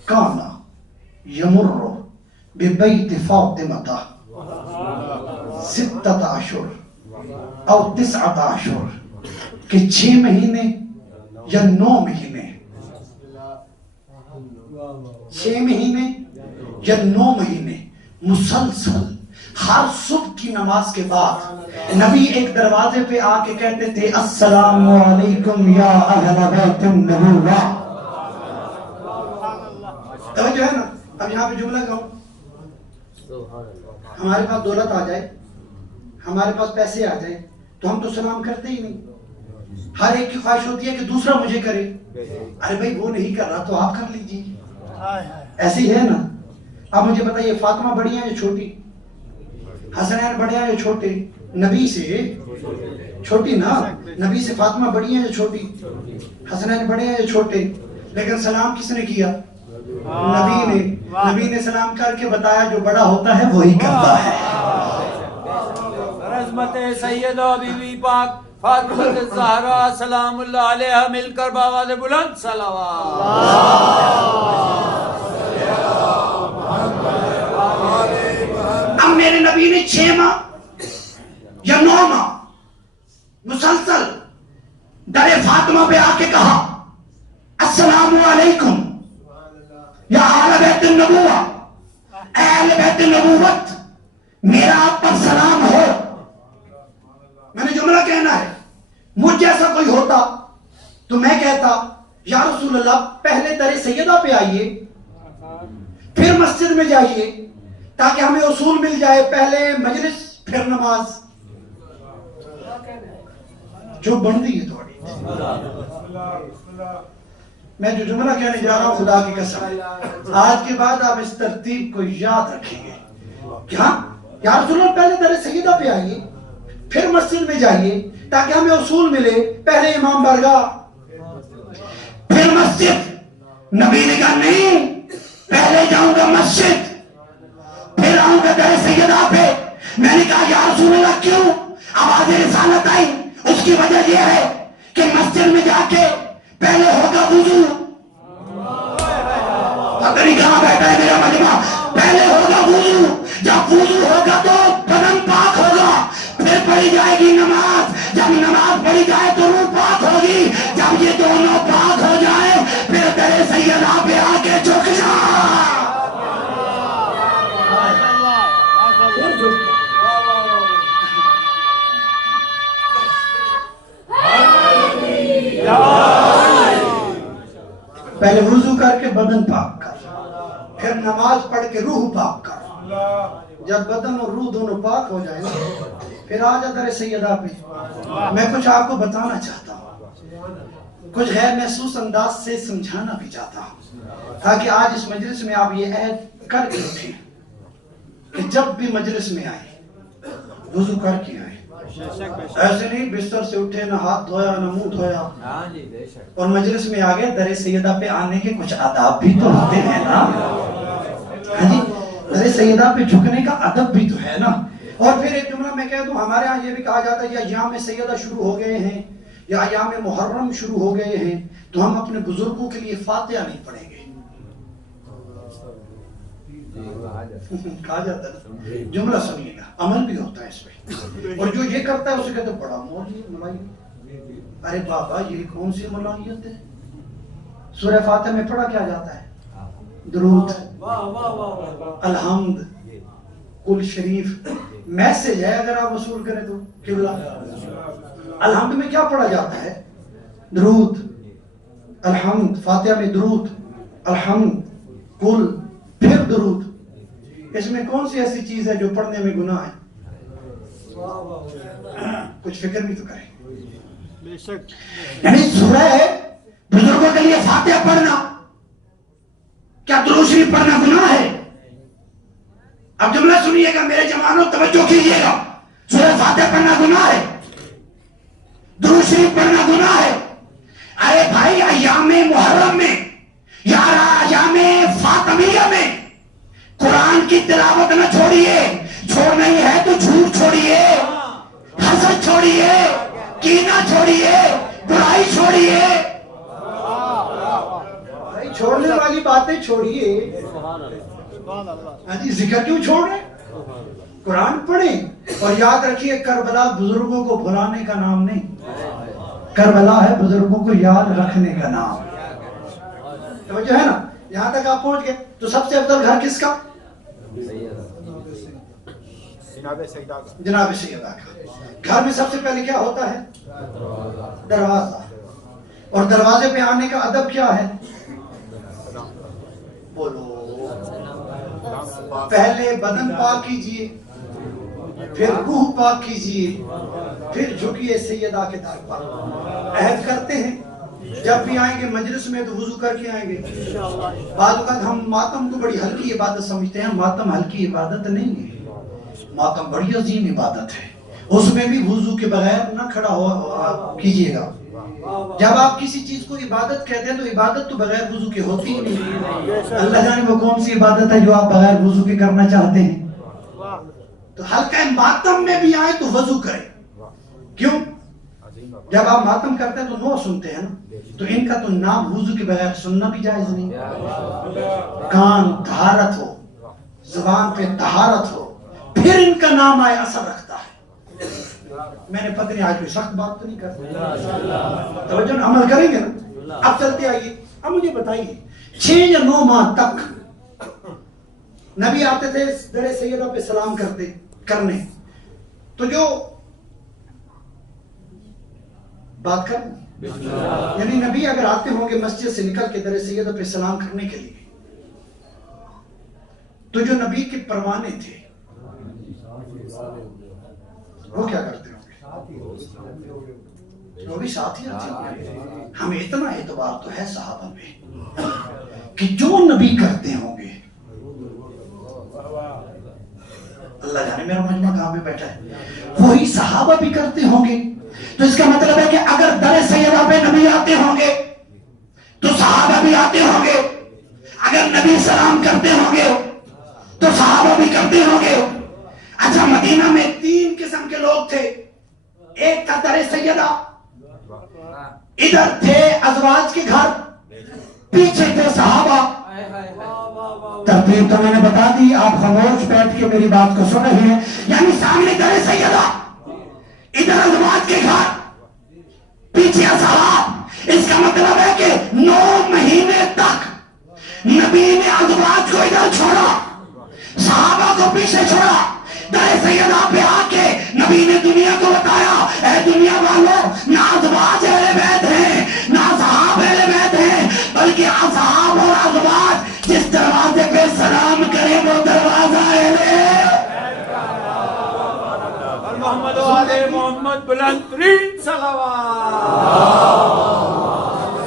کانا یمر ببیت فاطمہ 6 اشہر او 9 اشہر, کہ 6 مہینے یا 9 مہینے, 6 مہینے یا 9 مہینے مسلسل ہر صبح کی نماز کے بعد نبی ایک دروازے پہ آ کے کہتے تھے السلام علیکم یا اہل بیت النبوہ. توجہ ہے نا. اب یہاں پہ جملہ کہوں, ہمارے پاس دولت آ جائے, ہمارے پاس پیسے آ جائے تو ہم تو سلام کرتے ہی نہیں. ہر ایک کی خواہش ہوتی ہے کہ دوسرا مجھے کرے. ارے بھائی وہ نہیں کر رہا تو آپ کر لیجیے, ایسی ہے نا. اب مجھے بتائیے, فاطمہ بڑی ہیں یا چھوٹی؟ حسنین بڑے ہیں یا چھوٹے؟ نبی سے چھوٹی نا, نبی سے فاطمہ بڑی ہیں یا چھوٹی؟ حسنین بڑے ہیں یا چھوٹے؟ لیکن سلام کس نے کیا؟ نبی نے. نبی نے سلام کر کے بتایا جو بڑا ہوتا ہے وہی کرتا ہے. عظمت سیدہ بی بی پاک فاطمہ الزہرا سلام اللہ علیہا مل کر بآواز بلند صلوات. اب میرے نبی نے 6 ماہ یا 9 ماہ مسلسل در فاطمہ پہ آ کے کہا السلام علیکم یا اہل بیت النبوہ, اہل بیت النبوت میرا آپ پر سلام ہو. میں نے جملہ کہنا ہے, مجھ جیسا کوئی ہوتا تو میں کہتا یا رسول اللہ پہلے در سیدہ پہ آئیے, پھر مسجد میں جائیے تاکہ ہمیں اصول مل جائے, پہلے مجلس پھر نماز. جو بندی ہے تھوڑی. میں جو جملہ کہنے جا رہا ہوں خدا کی قسم, آج کے بعد آپ اس ترتیب کو یاد رکھیں گے. کیا یا رسول اللہ پہلے در سیدہ پہ آئیے پھر مسجد میں جائیے تاکہ ہمیں اصول ملے, پہلے امام برگاہ پھر مسجد. نبی نے کہا نہیں, پہلے جاؤں گا مسجد پھر آؤں گا در سیدہ پہ. میں نے کہا یا رسول اللہ کیوں؟ آواز رسالت آئی. اس کی وجہ یہ ہے کہ مسجد میں جا کے پہلے ہوگا وضو. پتہ نہیں کہاں بیٹھا ہے میرا مجمع. پہلے ہوگا وضو, جب وضو ہوگا تو بدن پاک ہوگا, پھر پڑھی جائے گی نماز, جب نماز پڑھی جائے تو روح پاک ہوگی, جب یہ دونوں پاک ہو جائے پھر در سیدہ پہ آ کے جھک جا. پہلے وضو کر کے بدن پاک کر, پھر نماز پڑھ کے روح پاک کر. جب بدن اور روح دونوں پاک ہو جائیں پھر آ جا در سیدہ پہ. میں کچھ آپ کو بتانا چاہتا ہوں, کچھ غیر محسوس انداز سے سمجھانا بھی چاہتا ہوں تاکہ آج اس مجلس میں آپ یہ عہد کر کے اٹھیں کہ جب بھی مجلس میں آئے وضو کر کے آئے. ایسے نہیں بستر سے اٹھے نہ ہاتھ دھویا نہ منہ دھویا اور مجلس میں آگے در سیدہ پہ آنے کے کچھ آداب بھی تو ہوتے ہیں نا. ہاں جی, در سیدہ پہ جھکنے کا ادب بھی تو ہے نا. اور پھر ایک جملہ میں کہہ دوں, ہمارے ہاں یہ بھی کہا جاتا ہے یا ایام سیدہ شروع ہو گئے ہیں یا ایام محرم شروع ہو گئے ہیں تو ہم اپنے بزرگوں کے لیے فاتحہ نہیں پڑھیں گے. کہا جاتا ہے, جملہ سنیے گا, عمل بھی ہوتا ہے اس پہ. اور جو یہ کرتا ہے اسے کہتے ہیں بڑا مولوی ملائی. ارے بابا یہ کون سی ملائیت ہے؟ سورہ فاتحہ میں پڑھا کیا جاتا ہے؟ درود، الحمد، کل شریف میسج ہے اگر آپ وصول کریں تو قبلہ۔ الحمد میں کیا پڑھا جاتا ہے؟ درود، الحمد، فاتحہ میں درود، الحمد، کل، پھر درود۔ اس میں کون سی ایسی چیز ہے جو پڑھنے میں گناہ ہے؟ کچھ فکر بھی تو کریں۔ یعنی سورہ بزرگوں کے لیے فاتحہ پڑھنا، کیا درود شریف پڑھنا گناہ ہے؟ اب جملہ سنیے گا میرے جوانوں، توجہ کیجیے گا، سورہ فاتحہ پڑھنا گناہ ہے، درود شریف پڑھنا گناہ ہے۔ ارے بھائی ایام محرم میں یا ایام فاطمیہ میں قرآن کی تلاوت نہ چھوڑیے، چھوڑنا ہی ہے تو جھوٹ چھوڑیے، حسد چھوڑیے، کینہ چھوڑیے، برائی چھوڑیے، چھوڑنے والی باتیں چھوڑیے۔ جی ذکر کیوں چھوڑ رہے؟ قرآن پڑھیں اور یاد رکھیے کربلا بزرگوں کو بھلانے کا نام نہیں، کربلا ہے بزرگوں کو یاد رکھنے کا نام۔ توجہ ہے نا؟ یہاں تک آپ پہنچ گئے تو سب سے افضل گھر کس کا؟ جناب سیدہ کا۔ گھر میں سب سے پہلے کیا ہوتا ہے؟ دروازہ۔ اور دروازے پہ آنے کا ادب کیا ہے؟ بولو، پہلے بدن پاک کیجئے، پھر روح پاک کیجئے، پھر جھکیے سیدہ کے در پر۔ عہد کرتے ہیں جب بھی آئیں گے مجلس میں تو وضو کر کے آئیں گے۔ بعض اوقات ہم ماتم کو بڑی ہلکی عبادت سمجھتے ہیں، ماتم ہلکی عبادت نہیں ہے، ماتم بڑی عظیم عبادت ہے، اس میں بھی وضو کے بغیر نہ کھڑا ہو کیجئے گا۔ جب آپ کسی چیز کو عبادت کہتے ہیں تو عبادت تو بغیر وضو کے ہوتی ہی نہیں۔ اللہ جانے وہ کون سی عبادت ہے جو آپ بغیر وضو کے کرنا چاہتے ہیں؟ تو حلقہ ماتم میں بھی آئے تو وضو کریں۔ کیوں؟ جب آپ ماتم کرتے ہیں تو نو سنتے ہیں نا، تو ان کا تو نام وضو کے بغیر سننا بھی جائز نہیں۔ کان طہارت ہو، زبان پہ طہارت ہو، پھر ان کا نام آئے اثر رکھتا ہے۔ میں نے پتہ نہیں آج کوئی سخت بات تو نہیں کرتا، توجہ عمل کریں گے نا۔ اب چلتے آئیے، اب مجھے بتائیے 6 یا 9 ماہ تک نبی آتے تھے در سیدہ پہ سلام کرنے، تو جو بات کریں، یعنی نبی اگر آتے ہوں گے مسجد سے نکل کے در سیدہ پہ سلام کرنے کے لیے، تو جو نبی کے پروانے تھے وہ کیا کرتے ہوں گے؟ وہ بھی ساتھ ہی رہتے ہوں گے۔ ہمیں اتنا اعتبار تو ہے صحابہ میں کہ جو نبی کرتے ہوں گے، اللہ جانے میرا مجمع کہاں میں بیٹھا ہے، وہی صحابہ بھی کرتے ہوں گے۔ تو اس کا مطلب ہے کہ اگر در سیدہ پہ نبی آتے ہوں گے تو صحابہ بھی آتے ہوں گے، اگر نبی سلام کرتے ہوں گے تو صحابہ بھی کرتے ہوں گے۔ اچھا مدینہ میں 3 قسم کے لوگ تھے، ایک تھا در سیدہ، ادھر تھے ازواج کے گھر، پیچھے تھے صحابہ۔ ترتیب تو میں نے بتا دی، آپ خاموش بیٹھ کے میری بات کو سن رہے ہیں۔ یعنی سامنے در سیدہ، ادھر ازواج کے گھر، پیچھے اصحاب۔ اس کا مطلب ہے کہ 9 مہینے تک نبی نے ازواج کو ادھر چھوڑا، صحابہ کو پیچھے چھوڑا۔ در سیدہ پہ آ کے نبی نے دنیا کو بتایا، اے دنیا والوں، نہ ازواج اہل بیت ہیں، نہ صحاب اہل بیت ہیں، بلکہ اصحاب اور ازواج جس دروازے پہ سلام کرے وہ دروازہ اہل ہے۔ محمد و آل محمد بلند ترین صلوات۔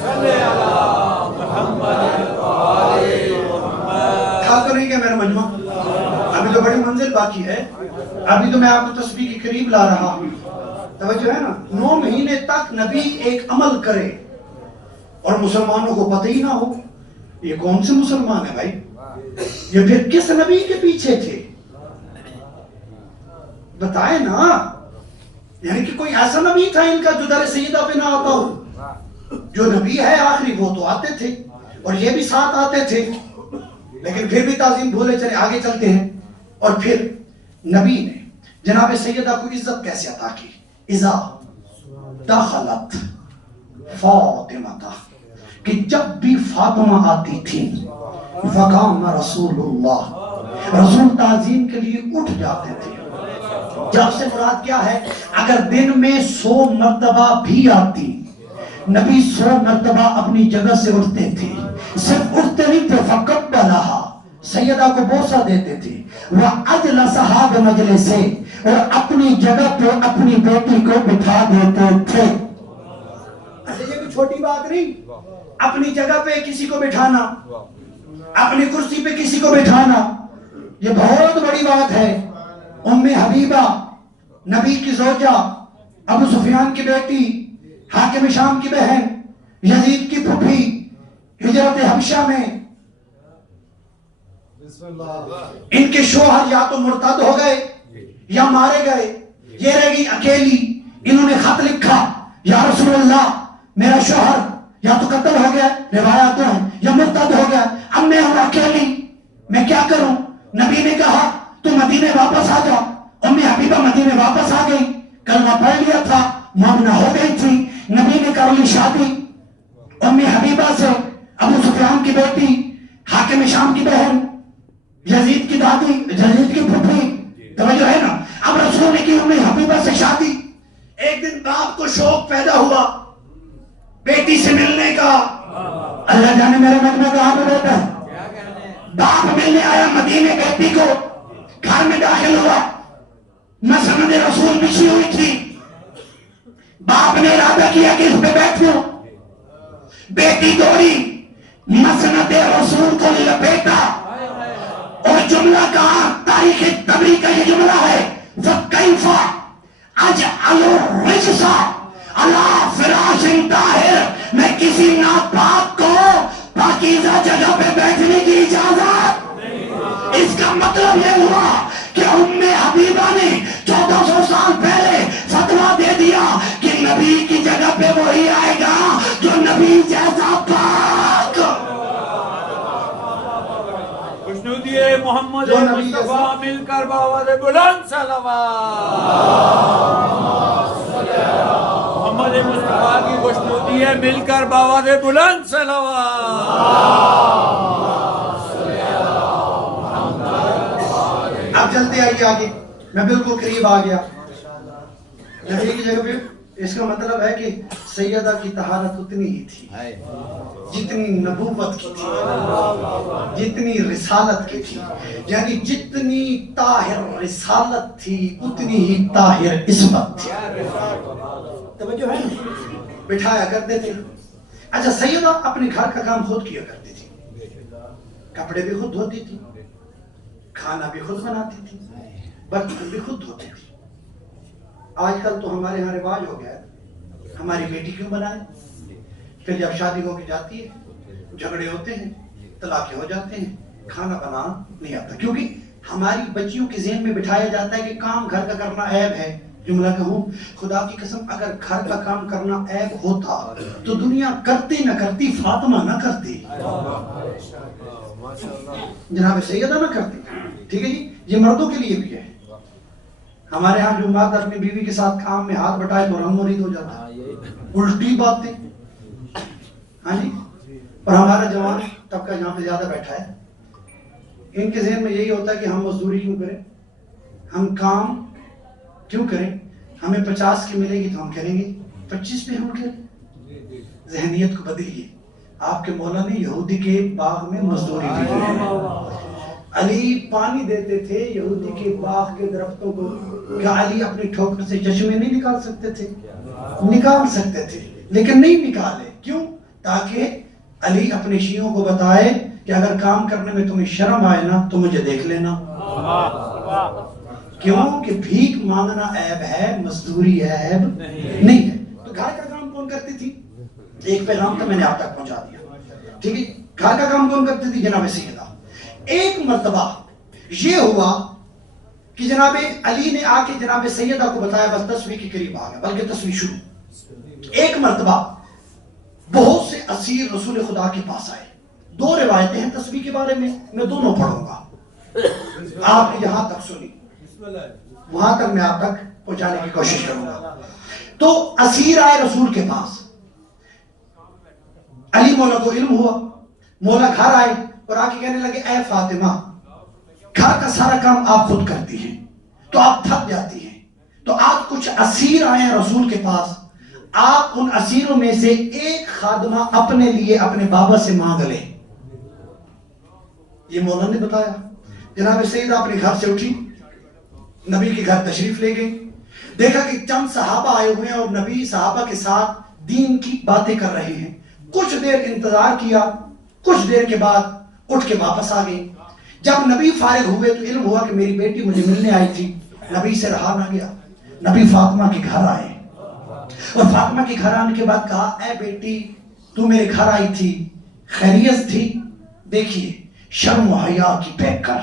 صلی اللہ محمد و آل محمد۔ کھا تو نہیں گیا میرا مجمع، ابھی تو بڑی منزل باقی ہے، ابھی تو میں آپ کو تسبیح کے قریب لا رہا ہوں۔ توجہ ہے نا؟ 9 مہینے تک نبی ایک عمل کرے اور مسلمانوں کو پتہ ہی نہ ہو یہ کون سے مسلمان ہے بھائی، یہ پھر کس نبی کے پیچھے تھے؟ بتائے نا، یعنی کہ کوئی ایسا نبی تھا ان کا جو در سیدہ پہ نہ آتا ہو؟ جو نبی ہے آخری وہ تو آتے تھے اور یہ بھی ساتھ آتے تھے، لیکن پھر بھی تعظیم بھولے چلے۔ آگے چلتے ہیں، اور پھر نبی نے جناب سیدہ کو عزت کیسے عطا کی؟ اذا دخلت فاطمہ، کہ جب بھی فاطمہ آتی تھی فقام رسول اللہ، رسول تعظیم کے لیے اٹھ جاتے تھے۔ جب سے مراد کیا ہے؟ اگر دن میں 100 مرتبہ بھی آتی، نبی 100 مرتبہ اپنی جگہ سے اٹھتے تھے، صرف اٹھتے نہیں تھے، فقبلہا، سیدہ کو بوسہ دیتے تھے، وَأَجْلَسَهَا بِمَجْلِسِهِ، اور اپنی جگہ پہ اپنی بیٹی کو بٹھا دیتے تھے۔ یہ کوئی چھوٹی بات نہیں، اپنی جگہ پہ کسی کو بٹھانا، اپنی کرسی پہ کسی کو بٹھانا، یہ بہت بڑی بات ہے۔ ام حبیبہ، نبی کی زوجہ، ابو سفیان کی بیٹی، حاکم شام کی بہن، یزید کی پھوپھی، ہجرت حبشہ میں ان کے شوہر یا تو مرتد ہو گئے یا مارے گئے، یہ رہ گئی اکیلی۔ انہوں نے خط لکھا، یا رسول اللہ میرا شوہر یا تو قتل ہو گیا، روایات ہیں، یا مرتد ہو گیا، اب میں ہوں اکیلی، میں کیا کروں؟ نبی نے کہا تو مدینے واپس آ جا۔ ام حبیبہ مدینے واپس آ گئی، کلمہ پڑھ لیا تھا، مومنہ ہو گئی تھی، نبی نے کر لی شادی ام حبیبہ سے، ابو سفیان کی بیٹی، حاکم شام کی بہن، یزید کی دادی، یزید کی پھوپھی، توجہ ہے نا۔ اب رسول نے کی ام حبیبہ سے شادی۔ ایک دن باپ کو شوق پیدا ہوا بیٹی سے ملنے کا، اللہ جانے میرے مجمع کہاں پہ بیٹا ہے، باپ ملنے آیا مدینے، بیٹی کو گھر میں داخل ہوا، مسند رسول بچھی ہوئی تھی، باپ نے ارادہ کیا کہ اس پہ بیٹھوں، بیٹی دوڑی، مسند رسول کو لپیٹا اور جملہ کہا، تاریخ طبری کا یہ جملہ ہے، فَكَيْفَ أَجْعَلُ الرِّجْسَ عَلَى فِرَاشٍ طَاهِرٍ، میں کسی ناپاک کو پاکیزہ جگہ پہ بیٹھنے کی اجازت۔ اس کا مطلب یہ ہوا کہ ام حبیبہ نے 1400 سال پہلے فتویٰ دے دیا کہ نبی کی جگہ پہ وہی آئے گا جو نبی جیسا پاک۔ خوشنودی محمد مصطفیٰ مل کر بآواز بلند صلوات۔ محمد مصطفیٰ کی خوشنودی ہے، مل کر بآواز بلند صلوات۔ اب چلتے آئیے آگے، میں بالکل قریب آ گیا نبی کی جگہ پہ۔ اس کا مطلب ہے کہ سیدہ کی طہارت اتنی ہی تھی جتنی نبوت کی تھی، جتنی رسالت کی تھی، یعنی جتنی طاہر رسالت تھی اتنی ہی طاہر عصمت تھی۔ توجہ ہے، بٹھایا کرتے تھے۔ اچھا، سیدہ اپنے گھر کا کام خود کیا کرتی تھی، کپڑے بھی خود دھوتی تھی، کھانا بھی خود بناتی تھی، برتن بھی خود دھوتی تھی۔ آج کل تو ہمارے ہاں رواج ہو گیا ہے، ہماری بیٹی کیوں بنائے؟ پھر جب شادی ہو کے جاتی ہے، جھگڑے ہوتے ہیں، طلاقیں ہو جاتے ہیں، کھانا بنانا نہیں آتا، کیونکہ ہماری بچیوں کے ذہن میں بٹھایا جاتا ہے کہ کام گھر کا کرنا عیب ہے۔ جملہ کہوں، خدا کی قسم اگر گھر کا کام کرنا عیب ہوتا تو دنیا کرتی نہ کرتی، فاطمہ نہ کرتی، جناب سیدہ نہ کرتی۔ ٹھیک ہے جی، یہ مردوں کے لیے بھی ہے۔ ہمارے ہاں جو مرد اپنی بیوی کے ساتھ کام میں ہاتھ بٹائے تو رنگ مرید ہو جاتا ہے، الٹی باتیں۔ ہاں جی، اور ہمارا جوان طبقہ یہاں پہ زیادہ بیٹھا ہے، ان کے ذہن میں یہی ہوتا ہے کہ ہم مزدوری کیوں کریں، ہم کام کیوں کریں، ہمیں 50 کی ملے گی تو ہم کریں گے، 25 پہ ہم کریں۔ ذہنیت کو بدلیے۔ آپ کے مولا نے یہودی کے باغ میں مزدوری دی ہے، علی پانی دیتے تھے یہودی کے باغ کے درختوں کو، کیا علی اپنی ٹھوکر سے چشمے نہیں نکال سکتے تھے؟ نکال سکتے تھے، لیکن نہیں نکالے۔ کیوں؟ تاکہ علی اپنے شیعوں کو بتائے کہ اگر کام کرنے میں تمہیں شرم آئے نا تو مجھے دیکھ لینا۔ کیوں کہ بھیک مانگنا عیب ہے، مزدوری عیب نہیں ہے۔ تو گھر کا کام کون کرتی تھی؟ ایک پیغام تو میں نے آپ تک پہنچا دیا، ٹھیک ہے؟ گھر کا کام کون کرتی تھی؟ جناب سیدہ۔ ایک مرتبہ یہ ہوا کہ جناب علی نے آ کے جناب سیدہ کو بتایا، بس 10ویں کے قریب آ گیا، بلکہ 10ویں شروع۔ ایک مرتبہ بہت سے اسیر رسول خدا کے پاس آئے۔ 2 روایتیں ہیں 10ویں کے بارے میں دونوں پڑھوں گا، آپ نے یہاں تک سنی، وہاں تک میں آپ تک پہنچانے کی کوشش کروں گا. تو اسیر آئے رسول کے پاس, علی مولا کو علم ہوا, مولا گھر آئے اور آ کے کہنے لگے اے فاطمہ گھر کا سارا کام آپ خود کرتی ہیں تو آپ تھک جاتی ہیں, تو آج کچھ اسیر آئے ہیں رسول کے پاس, آپ ان اسیروں میں سے ایک خادمہ اپنے لیے اپنے بابا سے مانگ لیں. یہ مولا نے بتایا. جناب سیدہ اپنے گھر سے اٹھی, نبی کے گھر تشریف لے گئے, دیکھا کہ چند صحابہ آئے ہوئے ہیں اور نبی صحابہ کے ساتھ دین کی باتیں کر رہے ہیں. کچھ دیر انتظار کیا, کچھ دیر کے بعد اٹھ کے واپس آ گئے. جب نبی فارغ ہوئے تو علم ہوا کہ میری بیٹی مجھے ملنے آئی تھی. نبی سے رہا نہ گیا, نبی فاطمہ کے گھر آئے اور فاطمہ کے گھر آنے کے بعد کہا اے بیٹی تو میرے گھر آئی تھی, خیریت تھی؟ دیکھیے شرم و حیا کی پیک کر.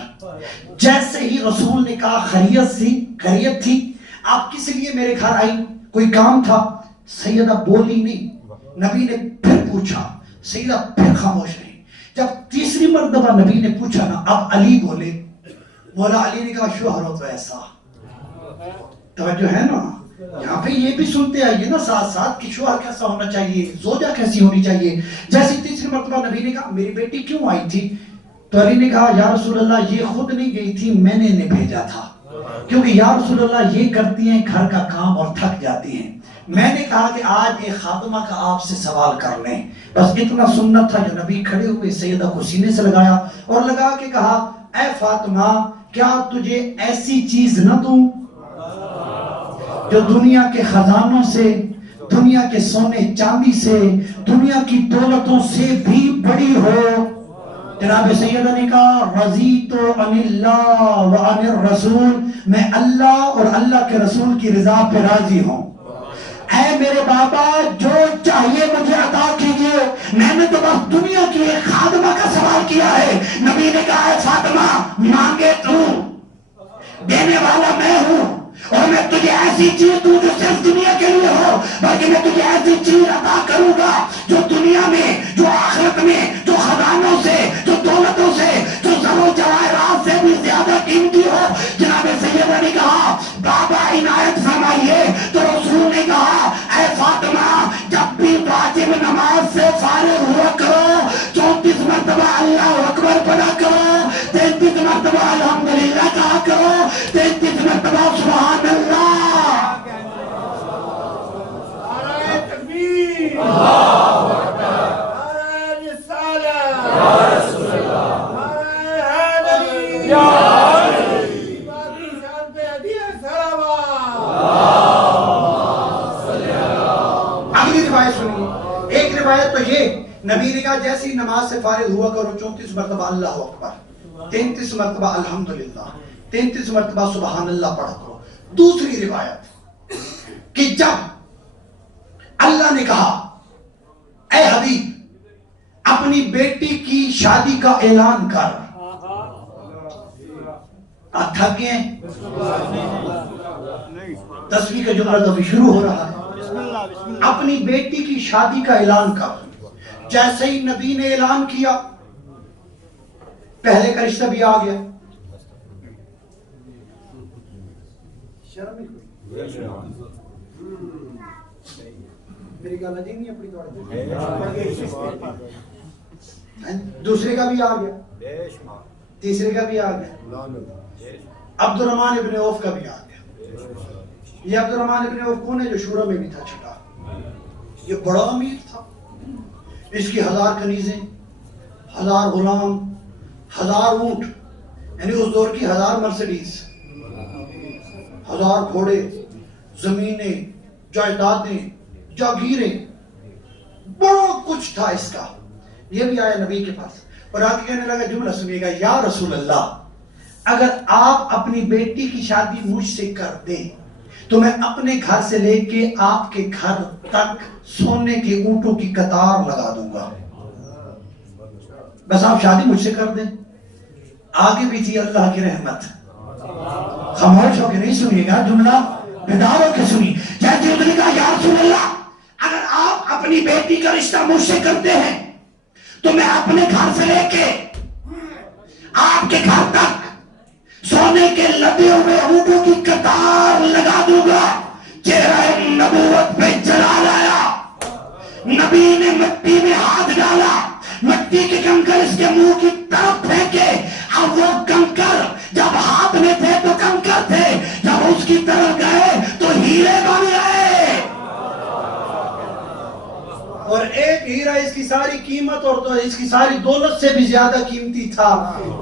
جیسے ہی رسول نے کہا خیریت تھی, آپ کس لیے میرے گھر آئی, کوئی کام تھا؟ سیدہ بولی نہیں. نبی نے پھر پوچھا, سیدہ پھر خاموش رہی. جب تیسری مرتبہ نبی نے پوچھا نا, اب علی بولے. مولا علی نے کہا شوہر ہو تو ایسا. توجہ ہے نا, یہاں پہ یہ بھی سنتے آئیے نا ساتھ ساتھ کہ شوہر کیسا ہونا چاہیے, زوجہ کیسی ہونی چاہیے. جیسی تیسری مرتبہ نبی نے کہا میری بیٹی کیوں آئی تھی, تو علی نے کہا یا رسول اللہ یہ خود نہیں گئی تھی, میں نے انہیں بھیجا تھا, کیونکہ یا رسول اللہ یہ کرتی ہیں گھر کا کام اور تھک جاتی ہیں. میں نے کہا کہ آج ایک خادمہ کا آپ سے سوال کر لیں. بس اتنا سننا تھا جو نبی کھڑے ہوئے سیدہ کو سینے سے لگایا اور لگا کے کہا اے فاطمہ کیا تجھے ایسی چیز نہ دوں جو دنیا کے خزانوں سے, دنیا کے سونے چاندی سے, دنیا کی دولتوں سے بھی بڑی ہو. جناب سیدہ نے کہا رضیت عن اللہ وعن الرسول, میں اللہ اور اللہ کے رسول کی رضا پہ راضی ہوں. اے میرے بابا جو چاہیے مجھے عطا کیجئے, میں نے تو بس دنیا کی ایک خادمہ کا سوال کیا ہے. نبی نے کہا اے فاطمہ مانگے تو, دینے والا میں ہوں, اور میں تجھے ایسی چیز دوں جو صرف دنیا کے لیے ہو, بلکہ میں تجھے ایسی چیز عطا کروں گا جو دنیا میں, جو آخرت میں, جو خزانوں سے, جو دولتوں سے, جو زر و جواہرات سے بھی زیادہ قیمتی ہو. جناب سیدہ نے کہا بابا عنایت فرمائیے. تو رسول نے کہا اے فاطمہ جب بھی واجب نماز سے فارغ ہوا کرو 34 مرتبہ اللہ اکبر پڑھا کرو, 33 مرتبہ الحمدللہ کہا کرو, 33 مرتبہ سبحان اللہ. نعرہ تکبیر, اللہ اکبر, نعرہ رسالت, یا رسول اللہ, نعرہ حیدری, یا علی, پاکستان پہ ہدیہ سلامات. اگلی روایت سنیے. ایک روایت تو یہ نبی نے کہا جیسی نماز سے فارغ ہوا کرو 34 مرتبہ اللہ اکبر, 33 مرتبہ الحمدللہ, 33 مرتبہ سبحان اللہ پڑھا کرو. دوسری روایت کہ جب اللہ نے کہا اے حبیب اپنی بیٹی کی شادی کا اعلان کر, آپ تھک گئے ہیں, 10ویں کا جملہ تو ابھی شروع ہو رہا ہے. اپنی بیٹی کی شادی کا اعلان کر. جیسے ہی نبی نے اعلان کیا پہلے کا رشتہ بھی آ گیا. میری گالا جی نہیں اپنی دوسرے کا بھی آ گیا, تیسرے کا بھی آ گیا, عبد الرحمن ابن عوف کا بھی آ گیا. یہ عبد الرحمن ابن عوف کون ہے جو شورا میں بھی تھا چھٹا, یہ بڑا امیر تھا, اس کی 1000 کنیزیں, 1000 غلام, 1000 اونٹ, یعنی اس دور کی 1000 مرسیڈیز, 1000 گھوڑے, زمینیں, جائیدادیں, جاگیریں, بڑا کچھ تھا اس کا. یہ بھی آیا نبی کے پاس اور آ کے کہنے لگا, جملہ سنیے گا, یا رسول اللہ اگر آپ اپنی بیٹی کی شادی مجھ سے کر دیں تو میں اپنے گھر سے لے کے آپ کے گھر تک سونے کے اونٹوں کی قطار لگا دوں گا, بس آپ شادی مجھ سے کر دیں. آگے بھی تھی اللہ کی رحمت, خاموش ہو کے نہیں سنیے گا, جملہ بیدار ہو کے سنی. جیسے اس نے کہا یا رسول اللہ اگر آپ اپنی بیٹی کا رشتہ مجھ سے کرتے ہیں تو میں اپنے گھر سے لے کے آپ کے گھر تک سونے کے لدے ہوئے اونٹوں کی قطار لگا دوں گا، چہرہ نبوت پہ جلال آیا۔ نبی نے مٹی میں ہاتھ ڈالا، مٹی کے کنکر اس کے منہ کی طرف پھینکے، اب وہ کنکر جب ہاتھ میں تھے تو کنکر تھے، جب اس کی طرف گئے تو ہیرے بن گئے۔ اور ایک ہیرا اس کی ساری قیمت اور تو اس کی ساری دولت سے بھی زیادہ قیمتی تھا۔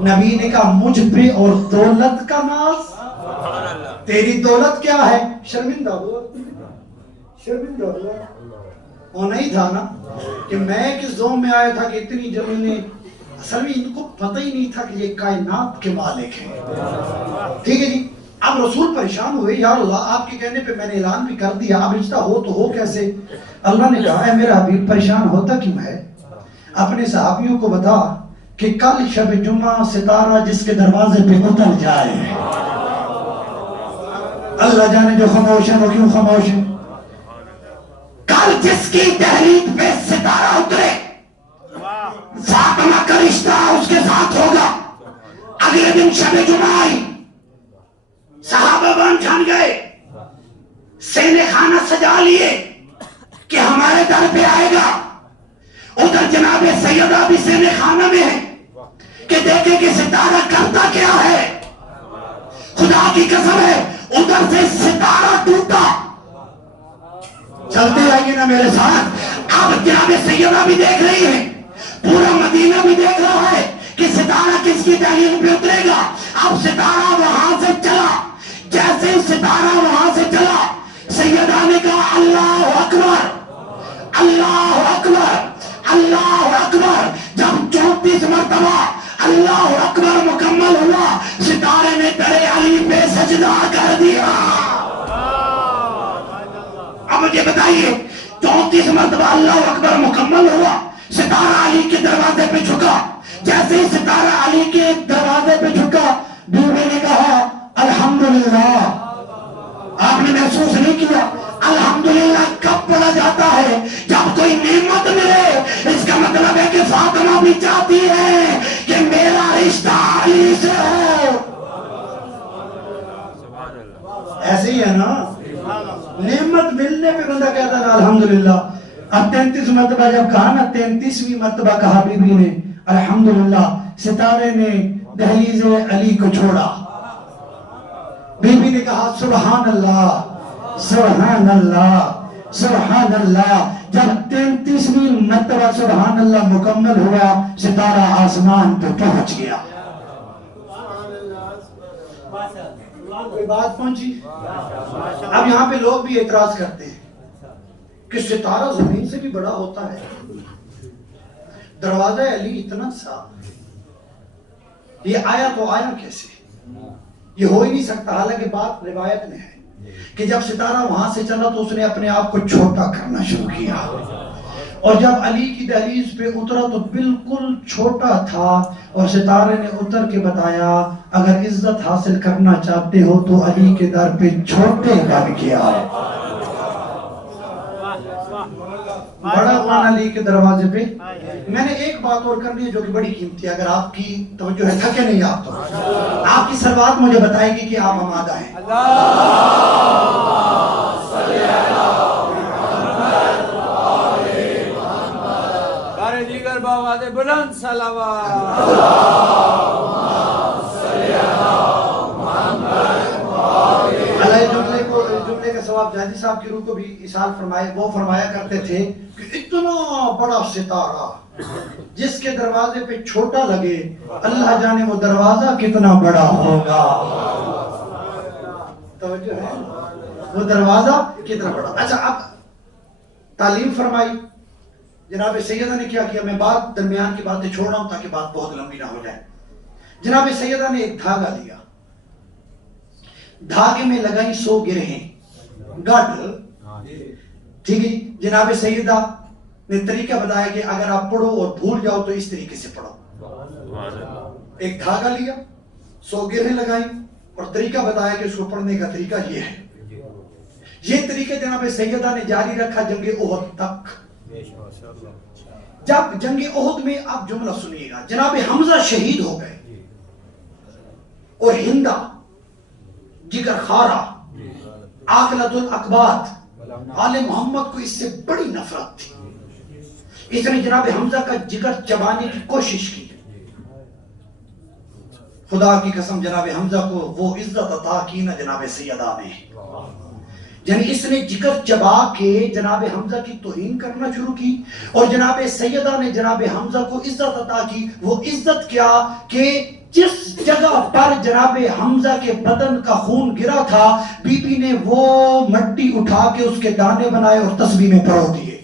نبی نے کہا مجھ پہ اور دولت کا ناز، تیری دولت کیا ہے؟ شرمندہ ہوا، شرمندہ ہوا۔ وہ نہیں تھا نا کہ میں کس زوم میں آیا تھا کہ اتنی زمینیں، اصل میں ان کو پتہ ہی نہیں تھا کہ یہ کائنات کے مالک ہیں۔ ٹھیک ہے جی، اب رسول پریشان ہوئے، یا اللہ آپ کے کہنے پہ میں نے اعلان بھی کر دیا، اب رشتہ ہو تو ہو کیسے؟ اللہ نے کہا ہے میرا حبیب پریشان ہوتا کیوں ہے؟ اپنے صحابیوں کو بتا کہ کل شب جمعہ ستارہ جس کے دروازے پہ اتر جائے، اللہ جانے جو خاموش ہیں وہ کیوں خاموش ہیں، کل جس کی دہلیز پہ ستارہ اترے فاطمہ کا رشتہ اس کے ساتھ ہوگا۔ اگلے دن شب جمعہ آئی، صحابہ بان جان گئے، سینے خانہ سجا لیے کہ ہمارے در پہ آئے گا۔ ادھر جناب سیدہ بھی سینے خانہ میں ہے کہ دیکھیں کہ ستارہ کرتا کیا ہے۔ خدا کی قسم ہے ادھر سے ستارہ ٹوٹا۔ چلتے آئیے نا میرے ساتھ۔ اب جناب سیدہ بھی دیکھ رہی ہے، پورا مدینہ بھی دیکھ رہا ہے کہ ستارہ کس کی دہلیز پہ اترے گا۔ اب ستارہ وہاں سے چلا، جیسے ستارہ وہاں سے چلا سیدہ نے کہا اللہ اکبر، اللہ اکبر، اللہ اکبر۔ جب 34 مرتبہ اللہ اکبر مکمل ہوا، ستارے نے در علی پہ سجدہ کر دیا۔ اب مجھے بتائیے 34 مرتبہ اللہ اکبر مکمل ہوا، ستارہ علی کے دروازے پہ جھکا۔ جیسے ہی ستارہ علی کے دروازے پہ جھکا، بیوی نے کہا الحمدللہ۔ آپ نے محسوس نہیں کیا الحمدللہ کب پڑھا جاتا ہے؟ جب کوئی نعمت ملے۔ اس کا مطلب ہے کہ فاطمہ بھی چاہتی ہے کہ میرا رشتہ علی سے ہو۔ ایسے ہی ہے نا، نعمت ملنے پہ بندہ کہتا ہے الحمدللہ۔ اب 33 مرتبہ جب کہا نا، 33ویں مرتبہ کہا بی بی نے الحمدللہ، ستارے نے دہلیز علی کو چھوڑا۔ بی بی نے کہا سبحان اللہ، سبحان اللہ، سبحان اللہ۔ جب 33ویں مرتبہ سبحان اللہ مکمل ہوا، ستارہ آسمان پہ پہنچ گیا۔ کوئی بات پہنچی؟ اب یہاں پہ لوگ بھی اعتراض کرتے ہیں کہ ستارہ زمین سے بھی بڑا ہوتا ہے، دروازہ علی اتنا سا، یہ آیا تو آیا کیسے؟ یہ ہو ہی نہیں سکتا۔ حالانکہ بات روایت میں ہے کہ جب ستارہ وہاں سے چلا تو اس نے اپنے آپ کو چھوٹا کرنا شروع کیا، اور جب علی کی دہلیز پہ اترا تو بالکل چھوٹا تھا، اور ستارے نے اتر کے بتایا اگر عزت حاصل کرنا چاہتے ہو تو علی کے در پہ چھوٹے بن کے آؤ۔ بڑا پان علی کے دروازے پہ۔ میں نے ایک بات اور کرنی ہے جو کہ بڑی قیمتی ہے، اگر آپ کی توجہ ہے، تھکے نہیں آپ تو، آپ کی سروات مجھے بتائے گی کہ آپ آمادہ ہیں۔ سارے دیگر بآواز بلند صلوات۔ جملے کا ثواب جاجی صاحب کی روح کو بھی اصال فرمائے، وہ فرمایا کرتے تھے کہ اتنا بڑا ستارہ جس کے دروازے پہ چھوٹا لگے، اللہ جانے وہ دروازہ کتنا بڑا ہوگا۔ توجہ ہے، وہ دروازہ کتنا بڑا۔ اچھا اب تعلیم فرمائی جناب سیدہ نے، کیا کیا؟ میں بات درمیان کی باتیں چھوڑ رہا ہوں تاکہ بات بہت لمبی نہ ہو جائے۔ جناب سیدہ نے ایک دھاگا لیا، دھاگے میں لگائی 100 گرہیں گڈ، ٹھیک ہے۔ جناب سیدہ نے طریقہ بتایا کہ اگر آپ پڑھو اور بھول جاؤ تو اس طریقے سے پڑھو۔ ایک دھاگا لیا، 100 گرہیں لگائی، اور طریقہ بتایا کہ اس کو پڑھنے کا طریقہ یہ ہے۔ یہ طریقہ جناب سیدہ نے جاری رکھا جنگ احد تک۔ جب جنگ احد میں، آپ جملہ سنیے گا، جناب حمزہ شہید ہو گئے، اور ہندا جگر خارا عاقلۃ الاقبات، آل محمد کو اس سے بڑی نفرت تھی. اس نے جناب حمزہ کا جگر چبانے کی کوشش کی. خدا کی قسم جناب حمزہ کو وہ عزت عطا کی نا جناب سیدہ نے، یعنی اس نے جگر چبا کے جناب حمزہ کی توہین کرنا شروع کی، اور جناب سیدہ نے جناب حمزہ کو عزت عطا کی. وہ عزت کیا کہ جس جگہ پر جناب حمزہ کے بدن کا خون گرا تھا، بی بی نے وہ مٹی اٹھا کے اس کے دانے بنائے اور تسبیح میں پرو دیے.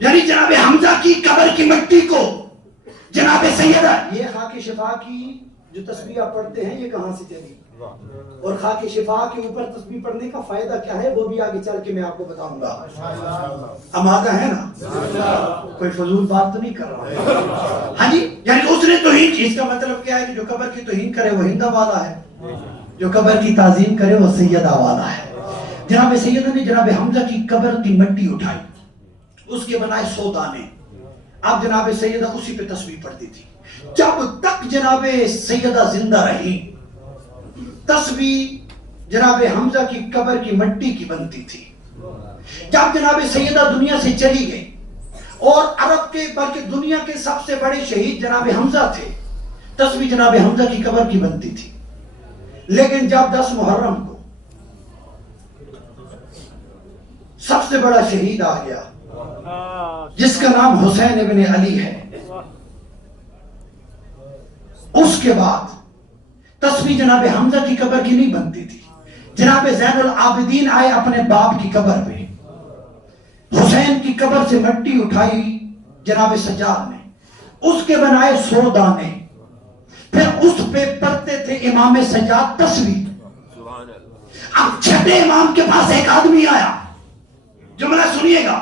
یعنی جناب حمزہ کی قبر کی مٹی کو جناب سیدہ، یہ خاک شفا کی جو تسبیح آپ پڑھتے ہیں یہ کہاں سے چلی، اور خاک شفا کے اوپر تسبیح پڑھنے کا فائدہ کیا ہے وہ بھی آگے چل کے میں آپ کو بتاؤں گا. آمادہ ہے نا؟ کوئی فضول بات تو نہیں کر رہا. ہاں جی، یعنی اس نے توہین کی. اس کا مطلب کیا ہے کہ جو قبر کی توہین کرے وہ ہندا والا ہے، جو قبر کی تعظیم کرے وہ سیدہ والا ہے. جناب سیدہ نے جناب حمزہ کی قبر کی مٹی اٹھائی، اس کے بنائے 100 دانے. اب جناب سیدہ اسی پہ تسبیح پڑھتی تھی. جب تک جناب سیدہ زندہ رہی تسبیح جناب حمزہ کی قبر کی مٹی کی بنتی تھی. جب جناب سیدہ دنیا سے چلی گئی اور عرب کے بلکہ دنیا کے سب سے بڑے شہید جناب حمزہ تھے، تسبیح جناب حمزہ کی قبر کی بنتی تھی. لیکن جب 10 محرم کو سب سے بڑا شہید آ گیا جس کا نام حسین ابن علی ہے، اس کے بعد تسبیح جناب حمزہ کی قبر کی نہیں بنتی تھی. جناب زین العابدین آئے اپنے باپ کی قبر پہ، حسین کی قبر سے مٹی اٹھائی جناب سجاد نے، اس کے بنائے 100 دانے، پھر اس پہ پڑھتے تھے امام سجاد تسبیح. اب چھٹے امام کے پاس ایک آدمی آیا، جملہ سنیے گا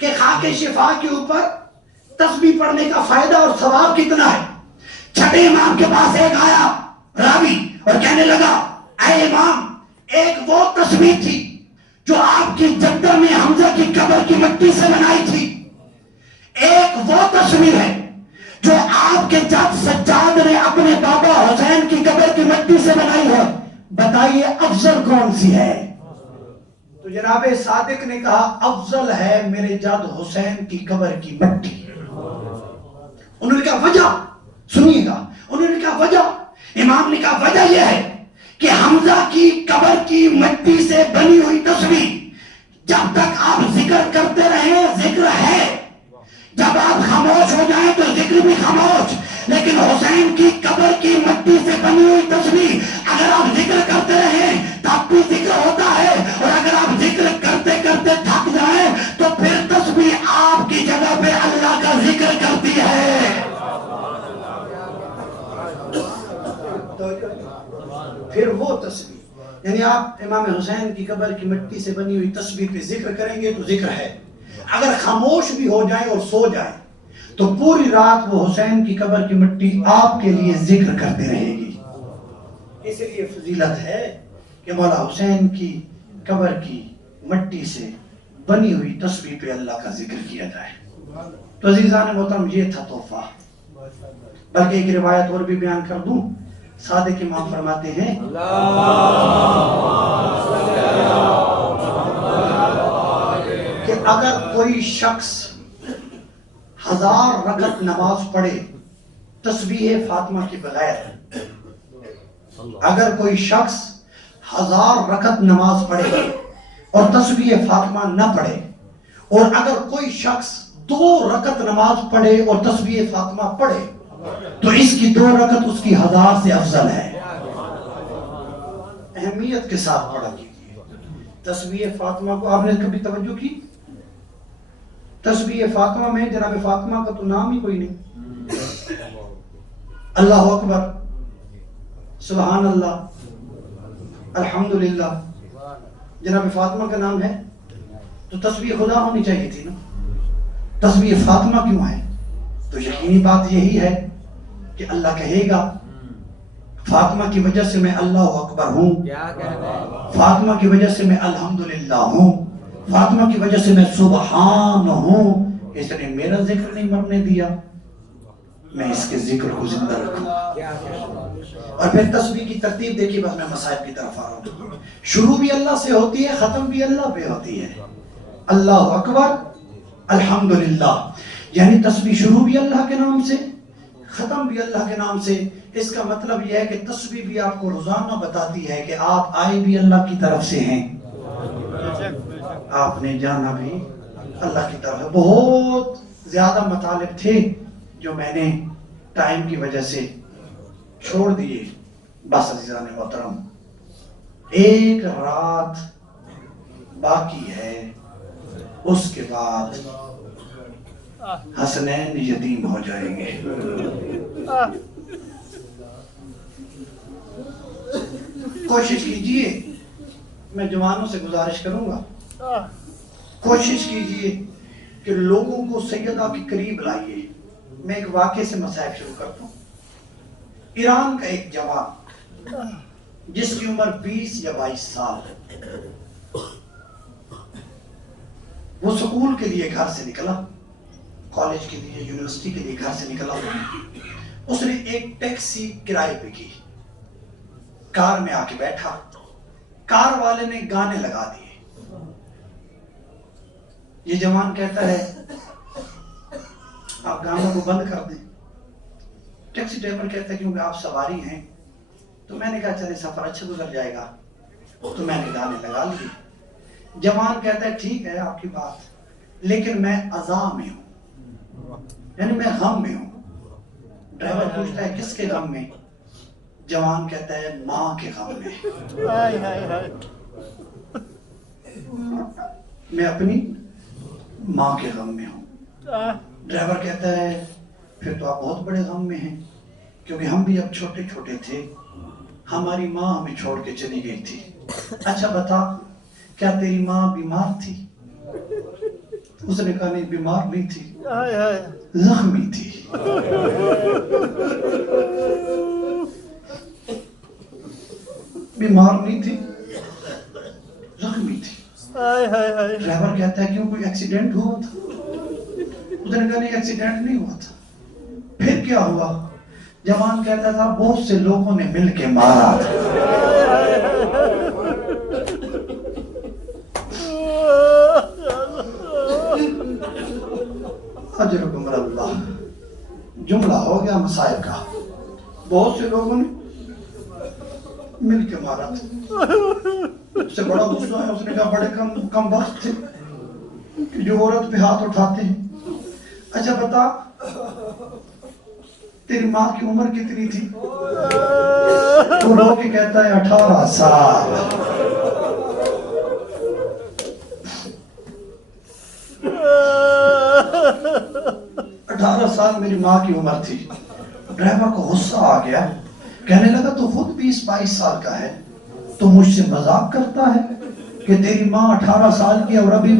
کہ خاک شفا کے اوپر تسبیح پڑھنے کا فائدہ اور ثواب کتنا ہے. چھٹے امام کے پاس ایک آیا راوی اور کہنے لگا، اے امام، ایک وہ تسبیح تھی جو آپ کی جدہ میں حمزہ کی قبر کی مٹی سے بنائی تھی، ایک وہ تسبیح ہے جو آپ کے جد سجاد نے اپنے بابا حسین کی قبر کی مٹی سے بنائی ہے، بتائیے افضل کون سی ہے؟ تو جناب صادق نے کہا افضل ہے میرے جد حسین کی قبر کی مٹی. انہوں نے کہا وجہ سنیے گا، انہوں نے کہا وجہ، امام نے کہا وجہ یہ ہے کہ حمزہ کی قبر کی مٹی سے بنی ہوئی تسبیح جب تک آپ ذکر کرتے رہیں ذکر ہے، جب آپ خاموش ہو جائیں تو ذکر بھی خاموش. لیکن حسین کی قبر کی مٹی سے بنی ہوئی تسبیح اگر آپ ذکر کرتے رہیں تب بھی ذکر ہوتا ہے، اور اگر آپ ذکر کرتے کرتے تھک جائیں تو پھر تسبیح آپ کی جگہ پہ اللہ کا ذکر کرتی ہے. پھر وہ تسبیح، یعنی آپ امام حسین کی قبر کی مٹی سے بنی ہوئی تسبیح پہ ذکر کریں گے تو ذکر ہے، اگر خاموش بھی ہو جائیں اور سو جائیں تو پوری رات وہ حسین کی قبر کی مٹی آپ کے لیے ذکر کرتے رہے گی. اس لیے فضیلت ہے کہ مولا حسین کی قبر کی مٹی سے بنی ہوئی تسبیح پہ اللہ کا ذکر کیا جائے. تو عزیزان محترم، یہ تھا تحفہ. بلکہ ایک روایت اور بھی بیان کر دوں. صادق امام فرماتے ہیں کہ اگر کوئی شخص 1000 رکعت نماز پڑھے تسبیح فاطمہ کے بغیر، اگر کوئی شخص 1000 رکعت نماز پڑھے اور تسبیح فاطمہ نہ پڑھے، اور اگر کوئی شخص 2 رکعت نماز پڑھے اور تسبیح فاطمہ پڑھے تو اس کی 2 رکعت اس کی 1000 سے افضل ہے. اہمیت کے ساتھ پڑھا کیجیے. تسبیح فاطمہ کو آپ نے کبھی توجہ کی؟ تسبیح فاطمہ میں جناب فاطمہ کا تو نام ہی کوئی نہیں. اللہ اکبر، سبحان اللہ، الحمدللہ، جناب فاطمہ کا نام ہے تو تسبیح خدا ہونی چاہیے تھی نا. تسبیح فاطمہ کیوں ہے؟ تو یقینی بات یہی ہے کہ اللہ کہے گا فاطمہ کی وجہ سے میں اللہ اکبر ہوں، فاطمہ کی وجہ سے میں الحمدللہ ہوں، فاطمہ کی وجہ سے میں سبحان ہوں. اس نے میرا ذکر نہیں مرنے دیا. میں اس کے ذکر کو زندہ رکھوں. اور پھر تسبیح کی ترتیب دیکھیے، بس میں مصائب کی طرف آ رہا ہوں. شروع بھی اللہ سے ہوتی ہے، ختم بھی اللہ پہ ہوتی ہے. اللہ اکبر، الحمدللہ. یعنی تسبیح شروع بھی اللہ کے نام سے، ختم بھی اللہ کے نام سے. اس کا مطلب یہ ہے کہ تسبیح بھی آپ کو روزانہ بتاتی ہے کہ آپ آئے بھی اللہ کی طرف سے ہیں، آپ نے جانا بھی اللہ کی طرف ہے. بہت زیادہ مطالب تھے جو میں نے ٹائم کی وجہ سے چھوڑ دیے. بس عزیزان محترم، ایک رات باقی ہے، اس کے بعد حسنین یتیم ہو جائیں گے. کوشش کیجئے، میں جوانوں سے گزارش کروں گا، کوشش کیجئے کہ لوگوں کو سیدہ کے قریب لائیے. میں ایک واقعے سے مسائل شروع کرتا ہوں. ایران کا ایک جوان جس کی عمر 20 یا 22 سال ہے، وہ سکول کے لیے گھر سے نکلا، کالج کے لیے، یونیورسٹی کے لیے گھر سے نکلا. اس نے ایک ٹیکسی کرائے پہ کی، کار میں آ کے بیٹھا. کار والے نے گانے لگا دیے. یہ جوان کہتا ہے آپ گانوں کو بند کر دیں. ٹیکسی ڈرائیور کہتا ہے کیونکہ آپ سواری ہیں. تو میں نے کہا چلے سفر اچھا گزر جائے گا، تو میں نے گانے لگا لیے. جوان کہتا ہے ٹھیک ہے آپ کی بات، لیکن میں عزا میں ہوں، یعنی میں غم میں ہوں. ڈرائیور پوچھتا ہے کس کے غم میں؟ جوان کہتا ہے ماں کے غم میں. میں اپنی ماں کے غم میں ہوں. ڈرائیور کہتا ہے پھر تو آپ بہت بڑے غم میں ہیں، کیونکہ ہم بھی اب چھوٹے چھوٹے تھے، ہماری ماں ہمیں چھوڑ کے چلی گئی تھی. اچھا بتا کیا تیری ماں بیمار تھی؟ اس نے کہا نہیں بیمار نہیں تھی، زخمی تھی. بیمار نہیں تھی، زخمی تھی. ڈرائیور کہتا ہے کیوں کوئی ایکسیڈنٹ ہوا تھا؟ اس نے کہا نہیں ایکسیڈنٹ نہیں ہوا تھا. پھر کیا ہوا؟ جوان کہتا تھا بہت سے لوگوں نے مل کے مارا تھا. اجرکم اللہ. جملہ ہو گیا مسائل کا، بہت سے لوگوں نے مل کے مارا تھا. اس سے بڑا غصہ ہے، اس نے کہا بڑے کم وقت تھے کہ جو عورت پہ ہاتھ اٹھاتے ہیں. اچھا بتا تیری ماں کی عمر کتنی تھی؟ تو رو کے کہتا ہے 18 سال. میری ماں کی عمر تھی. ڈرائیور کو غصہ آ گیا، کہنے لگا تو خود 20-22 سال کا ہے، تو مجھ سے مذاق کرتا ہے کہ تیری ماں 18 سال کی اور ابھی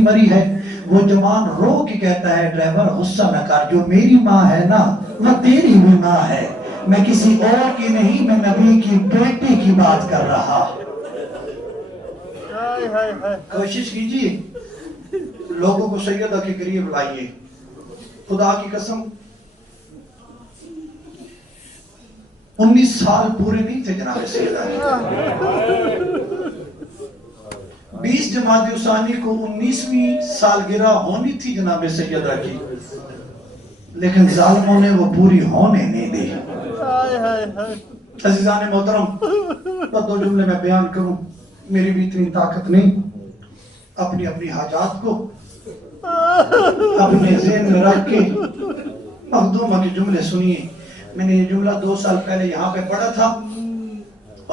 مری ہے. وہ جوان رو کے کہتا ہے ڈرائیور غصہ نہ کر، جو میری ماں ہے نا وہ تیری بھی ماں ہے، میں کسی اور کی نہیں، میں نبی کی بیٹی کی بات کر رہا. کوشش کیجیے لوگوں کو سیدہ کے قریب لائیے. خدا کی قسم 19 سال پورے نہیں تھے جناب سیدہ کے. 20 جمادی الثانی کو 19ویں سالگرہ ہونی تھی جناب سیدہ کی، لیکن ظالموں نے وہ پوری ہونے نہیں دی. عزیزان محترم، تو 2 جملے میں بیان کروں، میری بھی اتنی طاقت نہیں. اپنی اپنی حاجات کو اپنے ذہن میں رکھ کے مخدومہ کے جملے سنیے. میں نے یہ جملہ 2 سال پہلے یہاں پہ پڑھا تھا.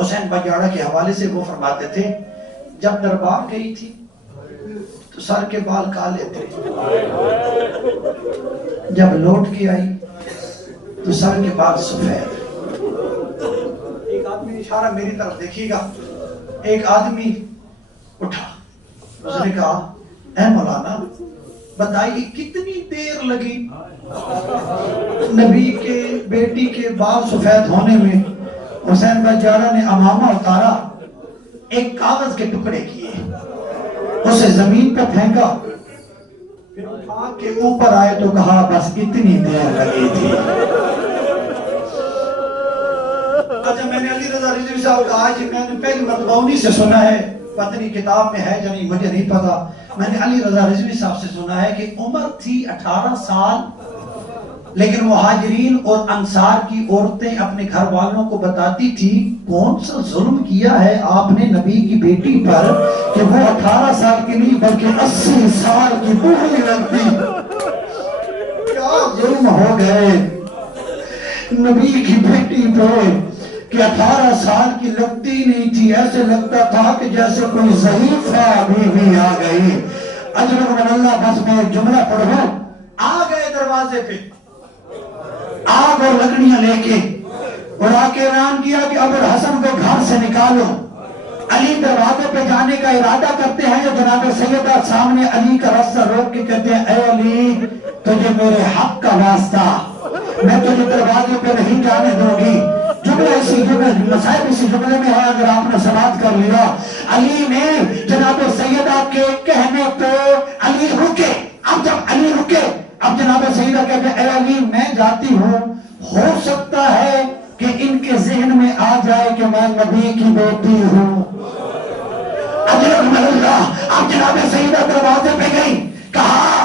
حسین بجاڑہ کے حوالے سے وہ فرماتے تھے جب دربار گئی تھی تو سر کے بال کالے تھے، جب لوٹ کے آئی تو سر کے بال سفید. ایک آدمی اشارہ میری طرف دیکھیے گا. ایک آدمی اٹھا، اس نے کہا اے مولانا بتائیے کتنی دیر لگی نبی کے بیٹی کے بال سفید ہونے میں؟ حسین بجاڑہ نے امامہ اتارا، ایک کاغذ کے ٹکڑے کیے، اسے زمین پہ پھینکا، پھر اٹھا کے اوپر آئے تو کہا بس اتنی دیر لگی تھی. اچھا میں نے علی رضا رضوی صاحب کہا کہ میں نے پہلی مرتبہ انہی سے سنا ہے, پتہ نہیں کتاب میں ہے یا نہیں مجھے نہیں پتا. میں نے علی رضا رضوی صاحب سے سنا ہے کہ عمر تھی 18 سال, لیکن مہاجرین اور انصار کی عورتیں اپنے گھر والوں کو بتاتی تھی کون سا ظلم کیا ہے آپ نے نبی کی بیٹی پر کہ وہ 18 سال کی نہیں بلکہ 80 سال کی بوڑھی لگتی. کیا ظلم ہو گئے نبی کی بیٹی پہ کہ 18 سال کی لگتی نہیں تھی, ایسے لگتا تھا کہ جیسے کوئی ضعیفہ بیوی آ گئی. اجرک من اللہ. بس میں ایک جملہ پڑھوں. آ گئے دروازے پہ آگ اور لکڑیاں لے کے اور آ کے اعلان کیا کہ ابو الحسن کو گھر سے نکالو. علی دروازے پہ جانے کا ارادہ کرتے ہیں, جناب سیدہ سامنے علی کا راستہ روک کے کہتے ہیں اے علی تجھے میرے حق کا واسطہ میں تجھے دروازے پہ نہیں جانے دوں گی. جملہ اسی جملے مسائب اسی جملے میں ہے, اگر آپ نے سماعت کر لیا. علی نے جناب سیدہ کے کہنے پہ علی رکے. اب جب علی رکے اب جناب سیدہ کہتے ہیں اے علی میں جاتی ہوں, ہو سکتا ہے کہ ان کے ذہن میں آ جائے کہ میں نبی کی بیٹی ہوں. اب جناب سیدہ دروازے پہ گئی, کہا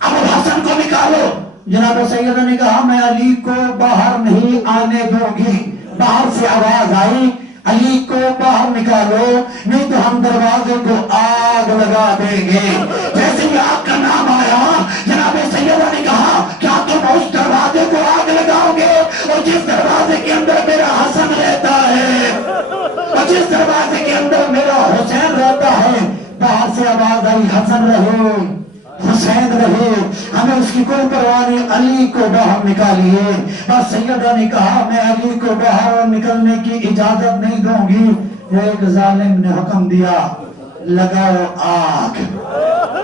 ابو الحسن کو نکالو. جناب سیدہ نے کہا میں علی کو باہر نہیں آنے دوں گی. باہر سے آواز آئی علی کو باہر نکالو نہیں تو ہم دروازے کو آگ لگا دیں گے. جیسے ہی آگ کا نام آیا جناب سیدہ نے کہا کیا تم اس دروازے کو آگ لگاؤ گے اور جس دروازے کے اندر میرا حسن رہتا ہے اور جس دروازے کے اندر میرا حسین رہتا ہے. باہر سے آواز آئی حسن رہے حسین رہے, ہمیں اس کی کوئی پرواہ نہیں, علی کو باہر نکالیے. بس سیدہ نے کہا میں علی کو باہر نکلنے کی اجازت نہیں دوں گی. ایک ظالم نے حکم دیا لگاؤ آگ.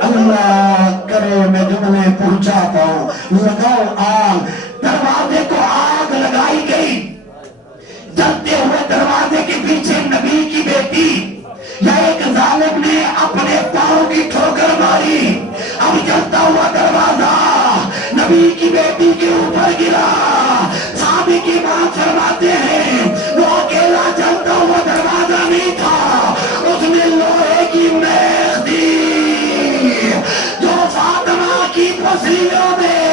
اللہ کرے میں جملے پہنچا پاؤں. لگاؤ آگ. دروازے کو آگ لگائی گئی. جلتے ہوئے دروازے کے پیچھے نبی کی بیٹی یا ایک ظالم نے اپنے پاؤں کی ٹھوکر ماری. اب جلتا ہوا دروازہ نبی کی بیٹی کے اوپر گرا. صحابی کی بات فرماتے ہیں وہ اکیلا جلتا ہوا دروازہ نہیں تھا, اس میں لوہے کی میخ تھی جو فاطمہ کی پسلیوں میں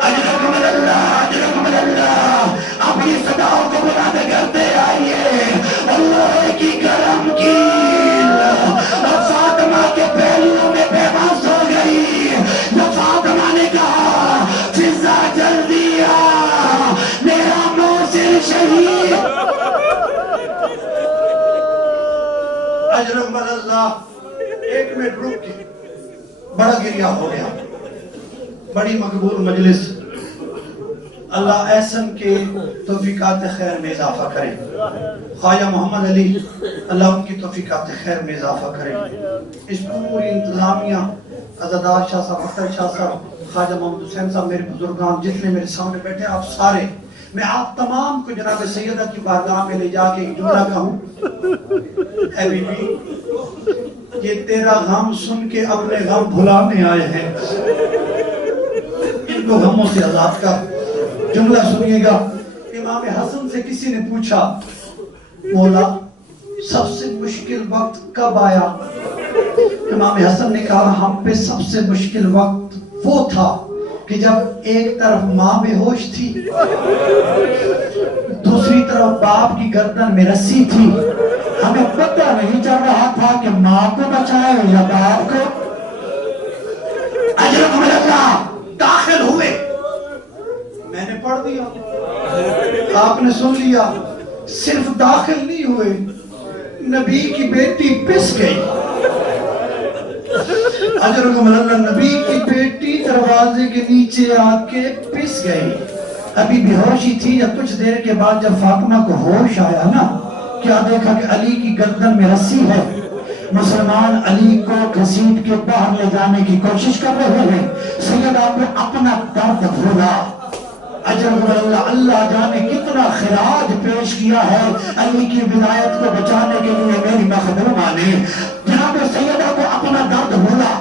اجرکم اللہ اجرکم اللہ اپنی صداؤں کو بلند کرتے آئیے. اللہ کی گرم کیل اور فاطمہ کے پہلوؤں میں بے بس ہو گئی. جو فاطمہ نے کہا فضا جلدی آ میرا موسر شہید. اجرکم اللہ. ایک منٹ رک کے بڑا گریہ ہو گیا. بڑی مقبول مجلس. اللہ احسن کے توفیقات خیر میں اضافہ کرے. خواجہ محمد علی اللہ ان کی توفیقات خیر میں اضافہ کرے. اس پوری انتظامیہ عزادار شاہ صاحب, اختر شاہ صاحب, خواجہ محمد حسین صاحب, میرے بزرگان جتنے میرے سامنے بیٹھے آپ سارے, میں آپ تمام کو جناب سیدہ کی بارگاہ میں لے جا کے ایک جملہ کہوں. اے بی بی یہ تیرا غم سن کے اپنے غم بھلانے آئے ہیں, ان کو غموں سے آزاد کر. جملہ سنیے گا. امام حسن سے کسی نے پوچھا مولا سب سے مشکل وقت کب آیا؟ امام حسن نے کہا ہم پہ سب سے مشکل وقت وہ تھا کہ جب ایک طرف ماں بے ہوش تھی, دوسری طرف باپ کی گردن میں رسی تھی. ہمیں پتہ نہیں چل رہا تھا کہ ماں کو بچائے یا باپ کو. اجرکم اللہ. داخل ہوئے, میں نے پڑھ دیا, آپ نے سن لیا. صرف داخل نہیں ہوئے, نبی کی بیٹی پس گئی. اجرکم اللہ. نبی کی بیٹی دروازے کے نیچے آ کے پس گئی. ابھی بے ہوشی تھی. یا کچھ دیر کے بعد جب فاطمہ کو ہوش آیا نا, کیا دیکھا کہ علی کی گردن میں رسی ہے. مسلمان علی کو گھسیٹ کے باہر لے جانے کی کوشش کر رہے ہیں. سیدہ کو اپنا درد بھولا. اجرکم اللہ. اللہ جانے کتنا خراج پیش کیا ہے علی کی ولایت کو بچانے کے لیے میری مخدومہ نے. جناب سیدہ کو اپنا درد بھولا.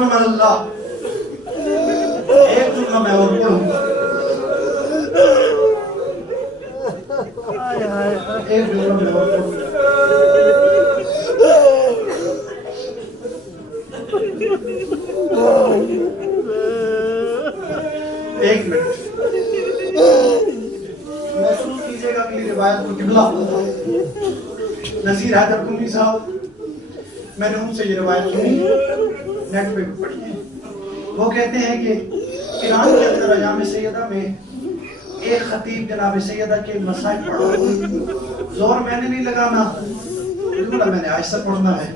اجرم اللہ. ایک جملہ میں اور پڑھوں گا. ایک جملہ میں اور پڑھوں گا. ایک منٹ محسوس کیجئے گا کہ یہ روایت کو قبلہ نذیر حیدر کنی صاحب، میں نے ان سے یہ روایت سنی، نیٹ پہ بھی پڑھی ہے. وہ کہتے ہیں کہ ایران کے اندر ایام سیدہ میں ایک خطیب جناب سیدہ کے مسائل پڑھا. زور میں نے نہیں لگانا، جملہ میں نے آہستہ پڑھنا ہے،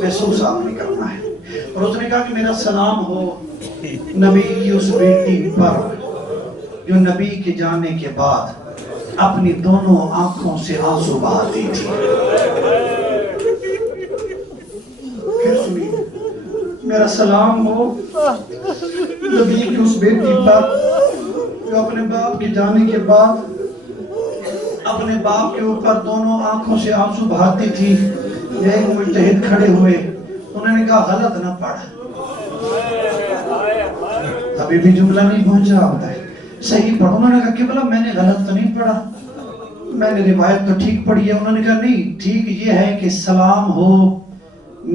محسوس آپ نہیں کرنا ہے. اور اس نے کہا کہ میرا سلام ہو نبی کی اس بیٹی پر جو نبی کے جانے کے بعد اپنی دونوں آنکھوں سے آنسو بہاتی تھی. پھر سنیے، میرا سلام ہو نبی کی اس بیٹی پر جو اپنے باپ کے جانے کے بعد اپنے باپ کے اوپر دونوں آنکھوں سے آنسو بہاتی تھی. ایک مجتہد کھڑے ہوئے، انہوں نے کہا غلط نہ پڑھ. ابھی بھی جملہ نہیں پہنچا ہوتا ہے، صحیح پڑھو. انہوں نے کہا کہ بلا میں نے غلط تو نہیں پڑھا، میں نے روایت تو ٹھیک پڑھی ہے. انہوں نے کہا نہیں، ٹھیک یہ ہے کہ سلام ہو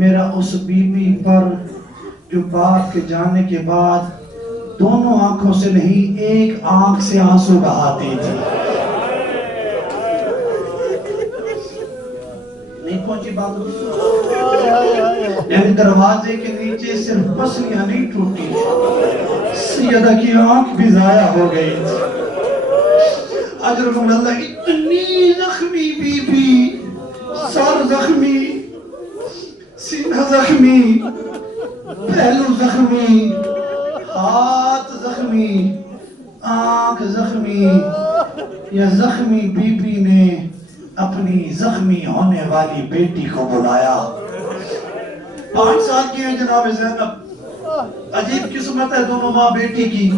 میرا اس بی بی پر جو باپ کے جانے کے بعد دونوں آنکھوں سے نہیں ایک آنکھ سے آنسو بہاتی تھی. نہیں پہنچی بات؟ یعنی دروازے کے نیچے صرف پسلیاں نہیں ٹوٹی، سیدہ کی آنکھ بھی ضائع ہو گئی. اجرکم اللہ. اتنی زخمی بی بی، سر زخمی، سینہ زخمی، پہلو زخمی، ہاتھ زخمی، آنکھ زخمی. یا زخمی بی بی نے اپنی زخمی ہونے والی بیٹی کو بلایا. 5 سال کی ہیں جناب زینب. عجیب قسمت ہے دونوں ماں بیٹی کی.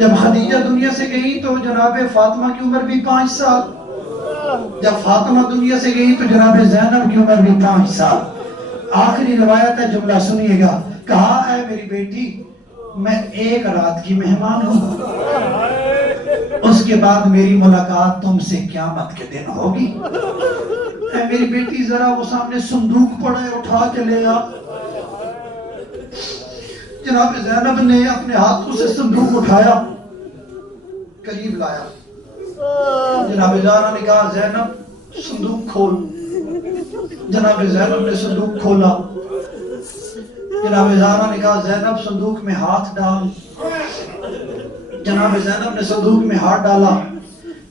جب خدیجہ دنیا سے گئی تو جناب فاطمہ کی عمر بھی 5 سال. جب فاطمہ دنیا سے گئی تو جناب زینب کی عمر بھی 5 سال. آخری روایت ہے، جملہ سنیے گا. کہا اے میری بیٹی میں ایک رات کی مہمان ہوں، اس کے بعد میری ملاقات تم سے قیامت کے دن ہوگی. اے میری بیٹی ذرا وہ سامنے صندوق پڑا ہے اٹھا کے لے آ. جناب زینب نے اپنے ہاتھوں سے صندوق اٹھایا، قریب لایا. جناب زہرا نے کہا زینب صندوق کھول. جناب زینب نے صندوق کھولا. جناب زہرا نے کہا زینب صندوق میں ہاتھ ڈال. جناب زینب نے صندوق میں ہاتھ ڈالا.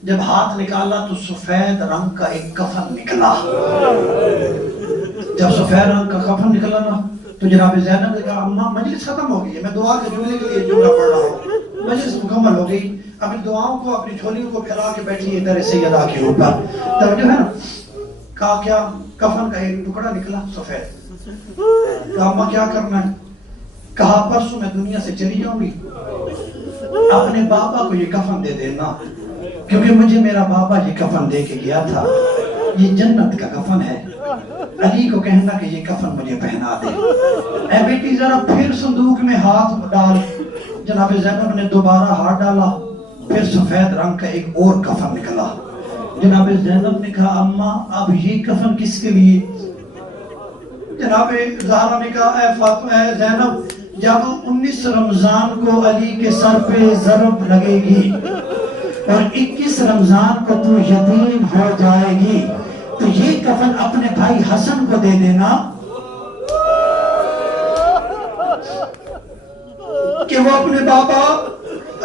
جب ہاتھ نکالا تو سفید رنگ کا ایک کفن نکلا. جب سفید رنگ کا کفن نکلا نا تو جناب زینب نے کہا اماں مجلس ختم ہو گئی ہے، میں دعا کے جملے کے لیے جملہ پڑھ رہا ہوں. مجلس مکمل ہو گئی. اپنی دعاؤں کو اپنی جھولیوں کو پھیلا کے بیٹھی در سیدہ کے اوپر. توجہ ہے نا. کہا کیا؟ کفن کا ایک ٹکڑا نکلا سفید. کہا اماں کیا کرنا ہے؟ کہا پرسوں میں دنیا سے چلی جاؤں گی، اپنے بابا کو یہ کفن دے دینا، کیونکہ مجھے میرا بابا یہ کفن دے کے گیا تھا، یہ جنت کا کفن ہے. علی کو کہنا کہ یہ کفن مجھے پہنا دے. اے بیٹی ذرا پھر صندوق میں ہاتھ ڈال. جناب زینب نے دوبارہ ہاتھ ڈالا، پھر سفید رنگ کا ایک اور کفن نکلا. جناب زینب نے کہا اماں اب یہ کفن کس کے لیے؟ جناب زہرا نے کہا اے فاطمہ اے زینب جب 19 رمضان کو علی کے سر پہ ضرب لگے گی اور 21 رمضان کو تو یتیم ہو جائے گی تو یہ کفن اپنے بھائی حسن کو دے دینا کہ وہ اپنے بابا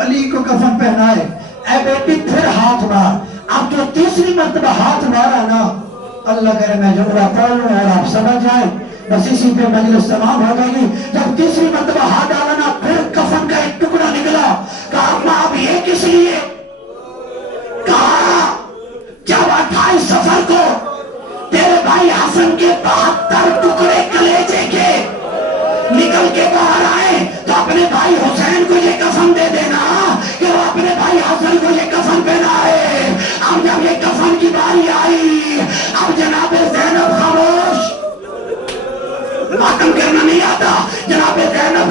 علی کو کفن پہنائے. اے بیٹی پھر ہاتھ مار. اب جو تیسری مرتبہ ہاتھ مارا نا، اللہ کرے میں جملہ پڑھ لوں اور آپ سمجھ جائیں، بس اسی پہ مجلس تمام ہو جائے گی. جب تیسری مرتبہ ہاتھ ڈالا نا پھر کفن کا ایک ٹکڑا نکلا. کہا اماں اب یہ کس لیے؟ کہا جب 28 صفر کو تیرے بھائی حسن کے 72 ٹکڑے کلیجے کے نکل کے باہر آئے تو اپنے بھائی حسین کو یہ کفن دے دینا کہ وہ اپنے بھائی حسن کو یہ کفن پہنائے. اب جب یہ کفن کی باری آئی، اب جناب زینب خاموش، ماتم کرنا نہیں آتا. جناب زینب